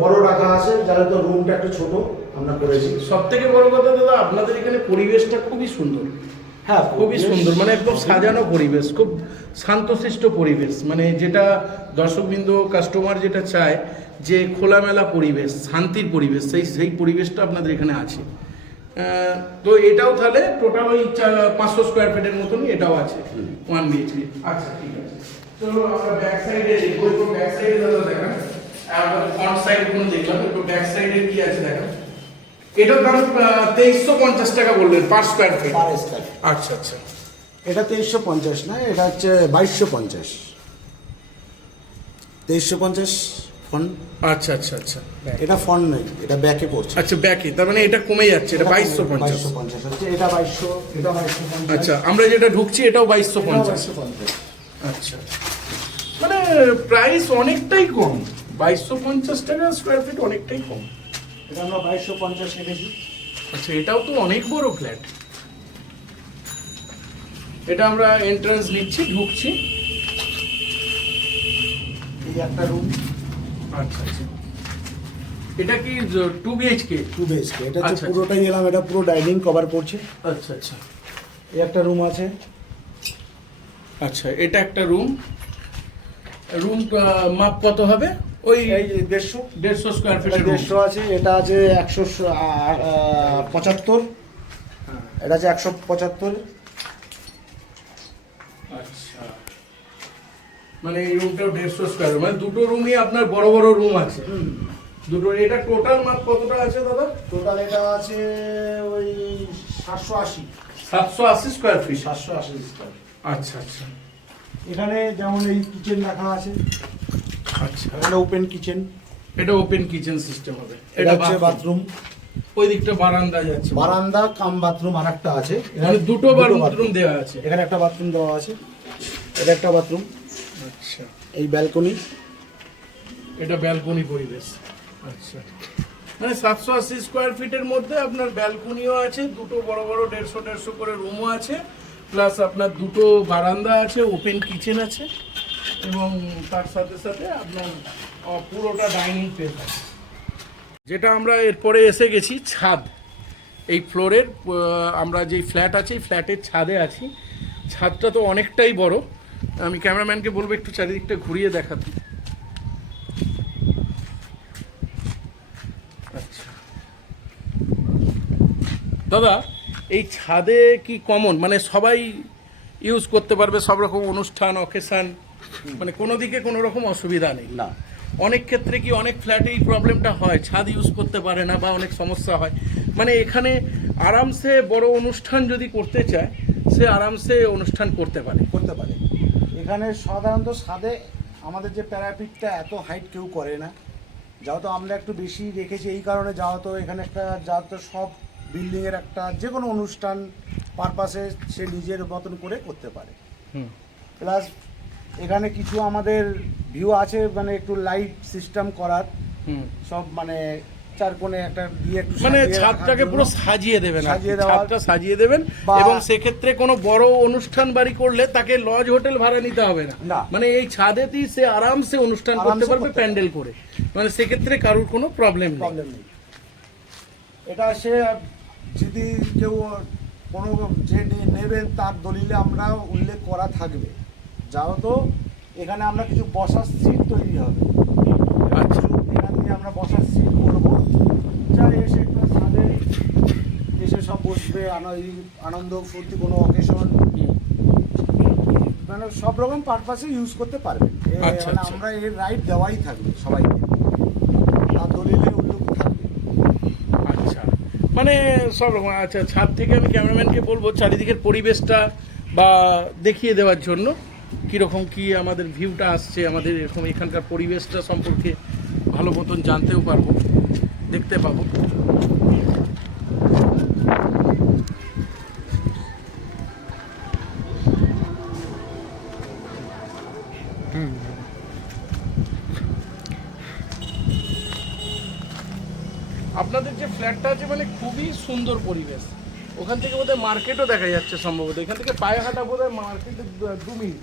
বড় রাখা আছে, যাতে তো রুমটা একটু ছোট আমরা করেছি। সব থেকে বড় কথা দাদা, আপনাদের এখানে পরিবেশটা খুবই সুন্দর। হ্যাঁ, খুবই পরিবেশ- সুন্দর, মানে একদম সাজানো পরিবেশ, খুব শান্তশিষ্ট পরিবেশ, মানে যেটা দর্শকবৃন্দ কাস্টমার যেটা চায় যে খোলামেলা পরিবেশ, শান্তির পরিবেশ, সেই পরিবেশটা আপনাদের এখানে আছে। তো এটাও তাহলে টোটাল ওই 500 স্কোয়ার ফিটের মতনই এটাও আছে 1 বিএইচকে। আচ্ছা ঠিক আছে, চলো আমরা ব্যাক সাইডে দেখবো। একটু ব্যাক সাইডে দাদা দেখান, আমরা ফ্রন্ট সাইড কোনো দেখলাম, একটু ব্যাক সাইডে কি আছে দেখান। এটার দাম 2350 টাকা বললেন per square feet. Per square. আচ্ছা আচ্ছা, এটা 2350 না, এটা হচ্ছে 2250। 2350 ফন্ট। আচ্ছা আচ্ছা আচ্ছা এটা ফন্ট নেই, এটা ব্যাকে পড়ছে। আচ্ছা ব্যাকে, তার মানে এটা কমে যাচ্ছে, এটা 2250। 2250 হচ্ছে, এটা 2200, এটা 2250। আচ্ছা, আমরা যেটা ঢুকছি এটাও 2250। 2250। আচ্ছা, মানে প্রাইস অনেকটাই কম, 2250 টাকা স্কোয়ার ফিট, অনেকটাই কম। এটা আমরা 2250 রেখেছি। আচ্ছা, এটাও তো অনেক বড় ফ্ল্যাট। এটা আমরা এন্ট্রান্স নিচ্ছি, ঢুকছি। এই একটা রুম, আচ্ছা আচ্ছা, এটা কি 2 বিএইচকে? 2 বিএইচকে। এটা হচ্ছে আচ্ছা, পুরোটাই এলাম, এটা পুরো ডাইনিং কভার করছে। আচ্ছা আচ্ছা এই একটা রুম আছে। আচ্ছা, এটা একটা রুম। রুম মাপ কত হবে? ওই এই 150 150 স্কোয়ার এটা ফিটের 150 আছে। এটা আছে 175। এটা আছে 175। আচ্ছা, মানে এই রুমটাও 150 স্কোয়ার, মানে দুটো রুমই আপনার বড় বড় রুম আছে দুটো। এটা টোটাল মাপ কতটা আছে দাদা? টোটাল এটা আছে ওই 780। 780 স্কোয়ার ফিট। 780 স্কয়ার। আচ্ছা আচ্ছা এখানে যেমন এই কিচেন রাখা আছে, আচ্ছা, এখানে ওপেন কিচেন। এটা ওপেন কিচেন সিস্টেম হবে। এটা হচ্ছে বাথরুম। ওই দিকটা বারান্দা যাচ্ছে, বারান্দা কাম বাথরুম আরেকটা আছে। মানে দুটো বাথরুম দেওয়া আছে। এখানে একটা বাথরুম দেওয়া আছে, এটা একটা বাথরুম। আচ্ছা, এই ব্যালকনি। এটা ব্যালকনি পরিবেশ। আচ্ছা, মানে 780 স্কোয়ার ফিটের মধ্যে আপনার ব্যালকনিও আছে, দুটো বড় বড় 150 করে রুমও আছে, প্লাস আপনার দুটো বারান্দা আছে, ওপেন কিচেন আছে, এবং তার সাথে সাথে আপনার পুরোটা ডাইনিং স্পেস আছে। যেটা আমরা এরপরে এসে গেছি ছাদ। এই ফ্লোরের আমরা যেই ফ্ল্যাট আছে, এই ফ্ল্যাটের ছাদে আছি। ছাদটা তো অনেকটাই বড়। আমি ক্যামেরাম্যানকে বলবো একটু চারিদিকটা ঘুরিয়ে দেখাতে। আচ্ছা দাদা, এই ছাদে কি কমন, মানে সবাই ইউজ করতে পারবে, সব রকম অনুষ্ঠান অকেশন, মানে কোনো দিকে কোনো রকম অসুবিধা নেই? না, অনেক ক্ষেত্রে কি অনেক ফ্ল্যাটে এই প্রবলেমটা হয়, ছাদ ইউজ করতে পারে না বা অনেক সমস্যা হয়, মানে এখানে আরামসে বড় অনুষ্ঠান যদি করতে চায় সে আরামসে অনুষ্ঠান করতে পারে। করতে পারে। এখানে সাধারণত ছাদে আমাদের যে প্যারাপিটটা এত হাইট কেউ করে না, যেহেতু আমরা একটু বেশি রেখেছি এই কারণে, যেহেতু এখানে একটা যাতে সব বিল্ডিংয়ের একটা যে কোনো অনুষ্ঠান পারপাসে সে নিজের মতন করে করতে পারে। প্লাস এখানে কিছু আমাদের ভিউ আছে, মানে একটু লাইট সিস্টেম করার, সব মানে চার কোণে একটা দিয়ে একটু মানে সাজিয়ে ছাদটাকে রাখার পুরো জন্য। সাজিয়ে দেবেন, সাজিয়ে দেওয়া। ছাদটা সাজিয়ে দেবেন, বা- এবং সেক্ষেত্রে কোনো বড় অনুষ্ঠান বাড়ি করলে তাকে লজ হোটেল ভাড়া নিতে হবে না। না। মানে এই ছাদেতেই সে আরামসে অনুষ্ঠান করতে আরামসে পারবে করতে প্যান্ডেল করে, মানে সেক্ষেত্রে কারোর কোনো প্রবলেম নেই। প্রবলেম নেই। এটা সে যদি কেউ কোনো যে নেবেন তার দলিলে আমরা উল্লেখ করা থাকবে, যেহেতু এখানে আমরা কিছু বসার সিট তৈরি হবে। আচ্ছা। এখান থেকে আমরা বসার সিট করবো, যারা এসে একটু ছাদে এসে সব বসবে, আনন্দ ফুর্তি কোনো অকেশন, মানে সব রকম পারপাসে ইউজ করতে পারবেন। আচ্ছা, মানে আচ্ছা। আমরা এর রাইট দেওয়াই থাকবে সবাইকে, তার দলিলে উল্লেখ থাকবে। আচ্ছা, মানে সব রকম। আচ্ছা, ছাদ থেকে আমি ক্যামেরাম্যানকে বলবো চারিদিকের পরিবেশটা বা দেখিয়ে দেওয়ার জন্য কীরকম কি আমাদের ভিউটা আসছে, আমাদের এরকম এখানকার পরিবেশটা সম্পর্কে ভালো মতন জানতেও পারবো, দেখতে পাবো। আপনাদের যে ফ্ল্যাটটা আছে মানে খুবই সুন্দর পরিবেশ। ওখান থেকে বোধহয় মার্কেটও দেখা যাচ্ছে সম্ভবত, এখান থেকে পায়ে হাঁটা বোধহয় মার্কেটে 2 মিনিট।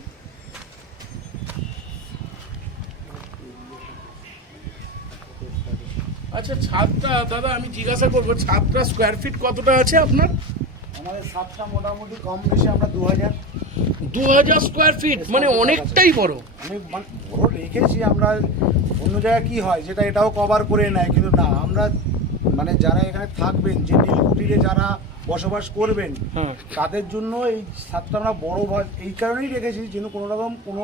আচ্ছা, ছাদটা দাদা আমি জিজ্ঞাসা করবো, ছাদটা স্কোয়ার ফিট কতটা আছে আপনার? আমাদের ছাদটা মোটামুটি কম বেশি আমরা 2000 স্কোয়ার ফিট, মানে অনেকটাই বড়। অনেক বড় রেখেছি আমরা। অন্য জায়গায় কি হয় যেটা এটাও কভার করে নেয়, কিন্তু না, আমরা মানে যারা এখানে থাকবেন, যে নীলকুঠিরে যারা বসবাস করবেন, হ্যাঁ, তাদের জন্য এই ছাদটা আমরা বড় এই কারণেই রেখেছি যেন কোনো রকম কোনো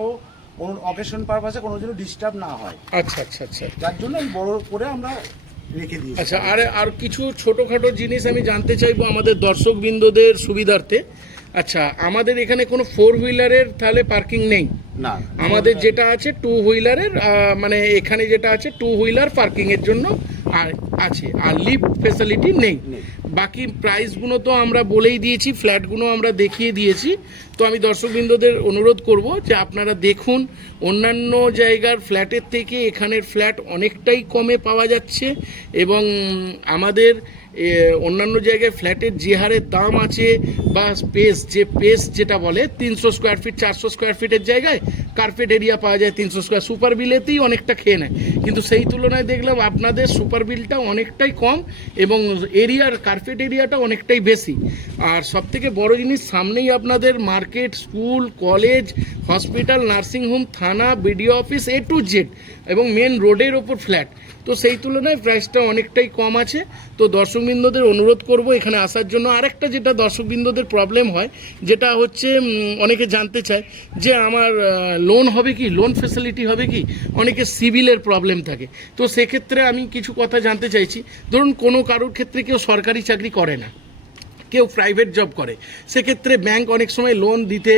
অকেশন পারপাসে কোনো যেন ডিস্টার্ব না হয়। আচ্ছা আচ্ছা আচ্ছা যার জন্য এই বড় করে আমরা রেখে দিয়েছি। আচ্ছা, আর কিছু ছোটোখাটো জিনিস আমি জানতে চাইবো আমাদের দর্শকবৃন্দদের সুবিধার্থে। আচ্ছা, আমাদের এখানে কোনো 4 হুইলারের তাহলে পার্কিং নেই? না, আমাদের যেটা আছে 2 হুইলারের, মানে এখানে যেটা আছে 2 হুইলার পার্কিংয়ের জন্য আর আছে, আর লিফট ফেসিলিটি নেই। বাকি প্রাইসগুলো তো আমরা বলেই দিয়েছি, ফ্ল্যাটগুলো আমরা দেখিয়ে দিয়েছি। তো আমি দর্শকবৃন্দদের অনুরোধ করব যে আপনারা দেখুন, অন্যান্য জায়গার ফ্ল্যাটের থেকে এখানের ফ্ল্যাট অনেকটাই কমে পাওয়া যাচ্ছে, এবং আমাদের অন্যান্য জায়গায় ফ্ল্যাটের যে হারে দাম আছে বা স্পেস যেটা বলে 300 স্কোয়ার ফিট 400 স্কোয়ার ফিটের জায়গায় কার্পেট এরিয়া পাওয়া যায় 300 স্কোয়ার, সুপার বিলেতেই অনেকটা খেয়ে নেয়। কিন্তু সেই তুলনায় দেখলাম আপনাদের সুপার বিলটা অনেকটাই কম এবং এরিয়ার কার্পেট এরিয়াটা অনেকটাই বেশি। আর সবথেকে বড় জিনিস, সামনেই আপনাদের market, school, college, hospital, nursing home, থানা, BDO office, A to Z, এবং মেন রোডের ওপর ফ্ল্যাট। তো সেই তুলনায় প্রাইসটা অনেকটাই কম আছে। তো দর্শকবৃন্দদের অনুরোধ করব এখানে আসার জন্য। আরেকটা যেটা দর্শকবৃন্দদের প্রবলেম হয়, যেটা হচ্ছে অনেকে জানতে চায় যে আমার লোন হবে কি, লোন ফেসিলিটি হবে কি, অনেকে সিভিলের প্রবলেম থাকে। তো সেক্ষেত্রে আমি কিছু কথা জানতে চাইছি। ধরুন কোনো কারোর ক্ষেত্রে কেউ সরকারি চাকরি করে না, কেউ প্রাইভেট জব করে, সেক্ষেত্রে ব্যাংক অনেক সময় লোন দিতে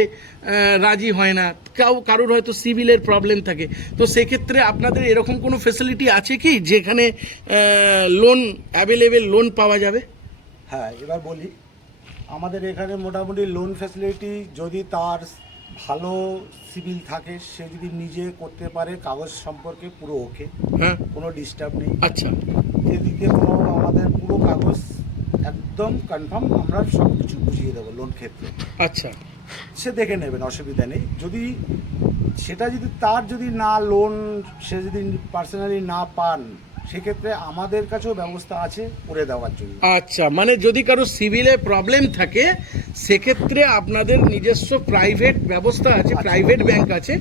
রাজি হয় না, কারোর হয়তো সিভিলের প্রবলেম থাকে। তো সেক্ষেত্রে আপনাদের এরকম কোনো ফেসিলিটি আছে কি যেখানে লোন অ্যাভেলেবেল লোন পাওয়া যাবে? হ্যাঁ, এবার বলি, আমাদের এখানে মোটামুটি লোন ফ্যাসিলিটি, যদি তার ভালো সিভিল থাকে, সে যদি নিজে করতে পারে, কাগজ সম্পর্কে পুরো ওকে, হ্যাঁ, কোনো ডিস্টার্ব নেই। আচ্ছা, এদিকে কোনো আমাদের পুরো কাগজ একদম কনফার্ম, আমরা সব কিছু বুঝিয়ে দেবো লোন ক্ষেত্রে। আচ্ছা, সে দেখে নেবেন, অসুবিধা নেই। যদি সেটা যদি তার যদি না লোন সে যদি পার্সোনালি না পান, সেক্ষেত্রে আমাদের কাছেও ব্যবস্থা আছে করে দেওয়ার জন্য। আচ্ছা, মানে যদি কারো সিভিলে প্রবলেম থাকে সেক্ষেত্রে আপনাদের নিজস্ব প্রাইভেট ব্যবস্থা আছে, প্রাইভেট ব্যাংক আছে,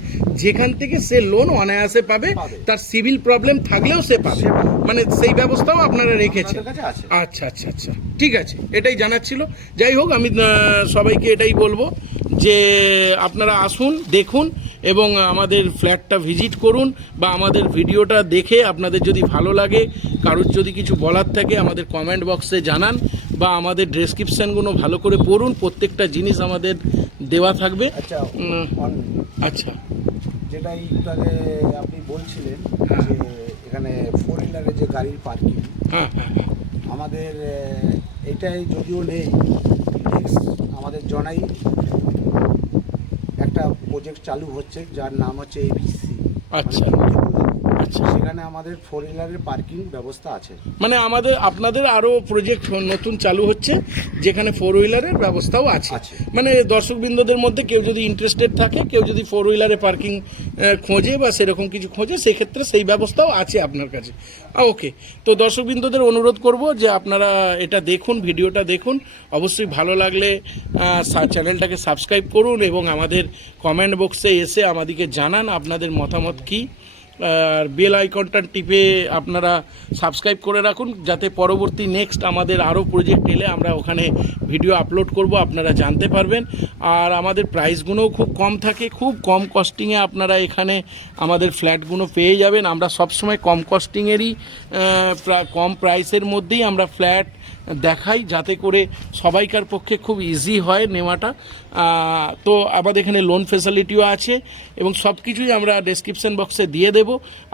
যেখান থেকে সে লোন অনায়াসে পাবে, তার সিভিল প্রবলেম থাকলেও সে পাবে, মানে সেই ব্যবস্থাও আপনারা রেখেছেন। আমাদের কাছে আছে। আচ্ছা আচ্ছা আচ্ছা, ঠিক আছে, এটাই জানার ছিল। যাই হোক, আমি সবাইকে এটাই বলবো যে আপনারা আসুন, দেখুন এবং আমাদের ফ্ল্যাটটা ভিজিট করুন, বা আমাদের ভিডিওটা দেখে আপনাদের যদি ভালো লাগে, কারোর যদি কিছু বলার থাকে আমাদের কমেন্ট বক্সে জানান, বা আমাদের ডেসক্রিপশানগুলো ভালো করে পড়ুন, প্রত্যেকটা জিনিস আমাদের দেওয়া থাকবে। আচ্ছা, আচ্ছা, যেটা একটু আগে আপনি বলছিলেন যে এখানে 4 হুইলারের যে গাড়ির পার্কিং, হ্যাঁ হ্যাঁ হ্যাঁ, আমাদের এটাই যদিও নেই, নেক্সট আমাদের জনাই একটা প্রজেক্ট চালু হচ্ছে যার নাম হচ্ছে ABC। আচ্ছা আচ্ছা, সেখানে আমাদের 4 হুইলারের পার্কিং ব্যবস্থা আছে। মানে আপনাদের আরও প্রজেক্ট নতুন চালু হচ্ছে যেখানে 4 হুইলারের ব্যবস্থাও আছে। মানে দর্শকবৃন্দদের মধ্যে কেউ যদি ইন্টারেস্টেড থাকে, কেউ যদি 4 হুইলারে পার্কিং খোঁজে বা সেরকম কিছু খোঁজে, সেক্ষেত্রে সেই ব্যবস্থাও আছে আপনার কাছে। ওকে, তো দর্শকবৃন্দদের অনুরোধ করব যে আপনারা এটা দেখুন, ভিডিওটা দেখুন, অবশ্যই ভালো লাগলে চ্যানেলটাকে সাবস্ক্রাইব করুন এবং আমাদের কমেন্ট বক্সে এসে আমাদেরকে জানান আপনাদের মতামত কী। আর বেল আইকনটা টিপে আপনারা সাবস্ক্রাইব করে রাখুন, যাতে পরবর্তী নেক্সট আমাদের আরও প্রজেক্ট এলে আমরা ওখানে ভিডিও আপলোড করব, আপনারা জানতে পারবেন। আর আমাদের প্রাইসগুলোও খুব কম থাকে, খুব কম কস্টিংয়ে আপনারা এখানে আমাদের ফ্ল্যাটগুলো পেয়ে যাবেন। আমরা সবসময় কম কস্টিংয়েরই কম প্রাইসের মধ্যেই আমরা ফ্ল্যাট দেখাই, যাতে করে সবাইকার পক্ষে খুব ইজি হয় নেওয়াটা। তো আমাদের এখানে লোন ফেসিলিটিও আছে এবং সব কিছুই আমরা ডেসক্রিপশন বক্সে দিয়ে দেব।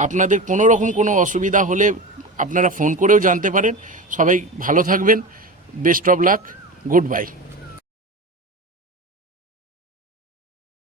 আপনাদের কোনো রকম কোনো অসুবিধা হলে আপনারা ফোন করেও জানতে পারেন। সবাই ভালো থাকবেন, best of luck, good bye.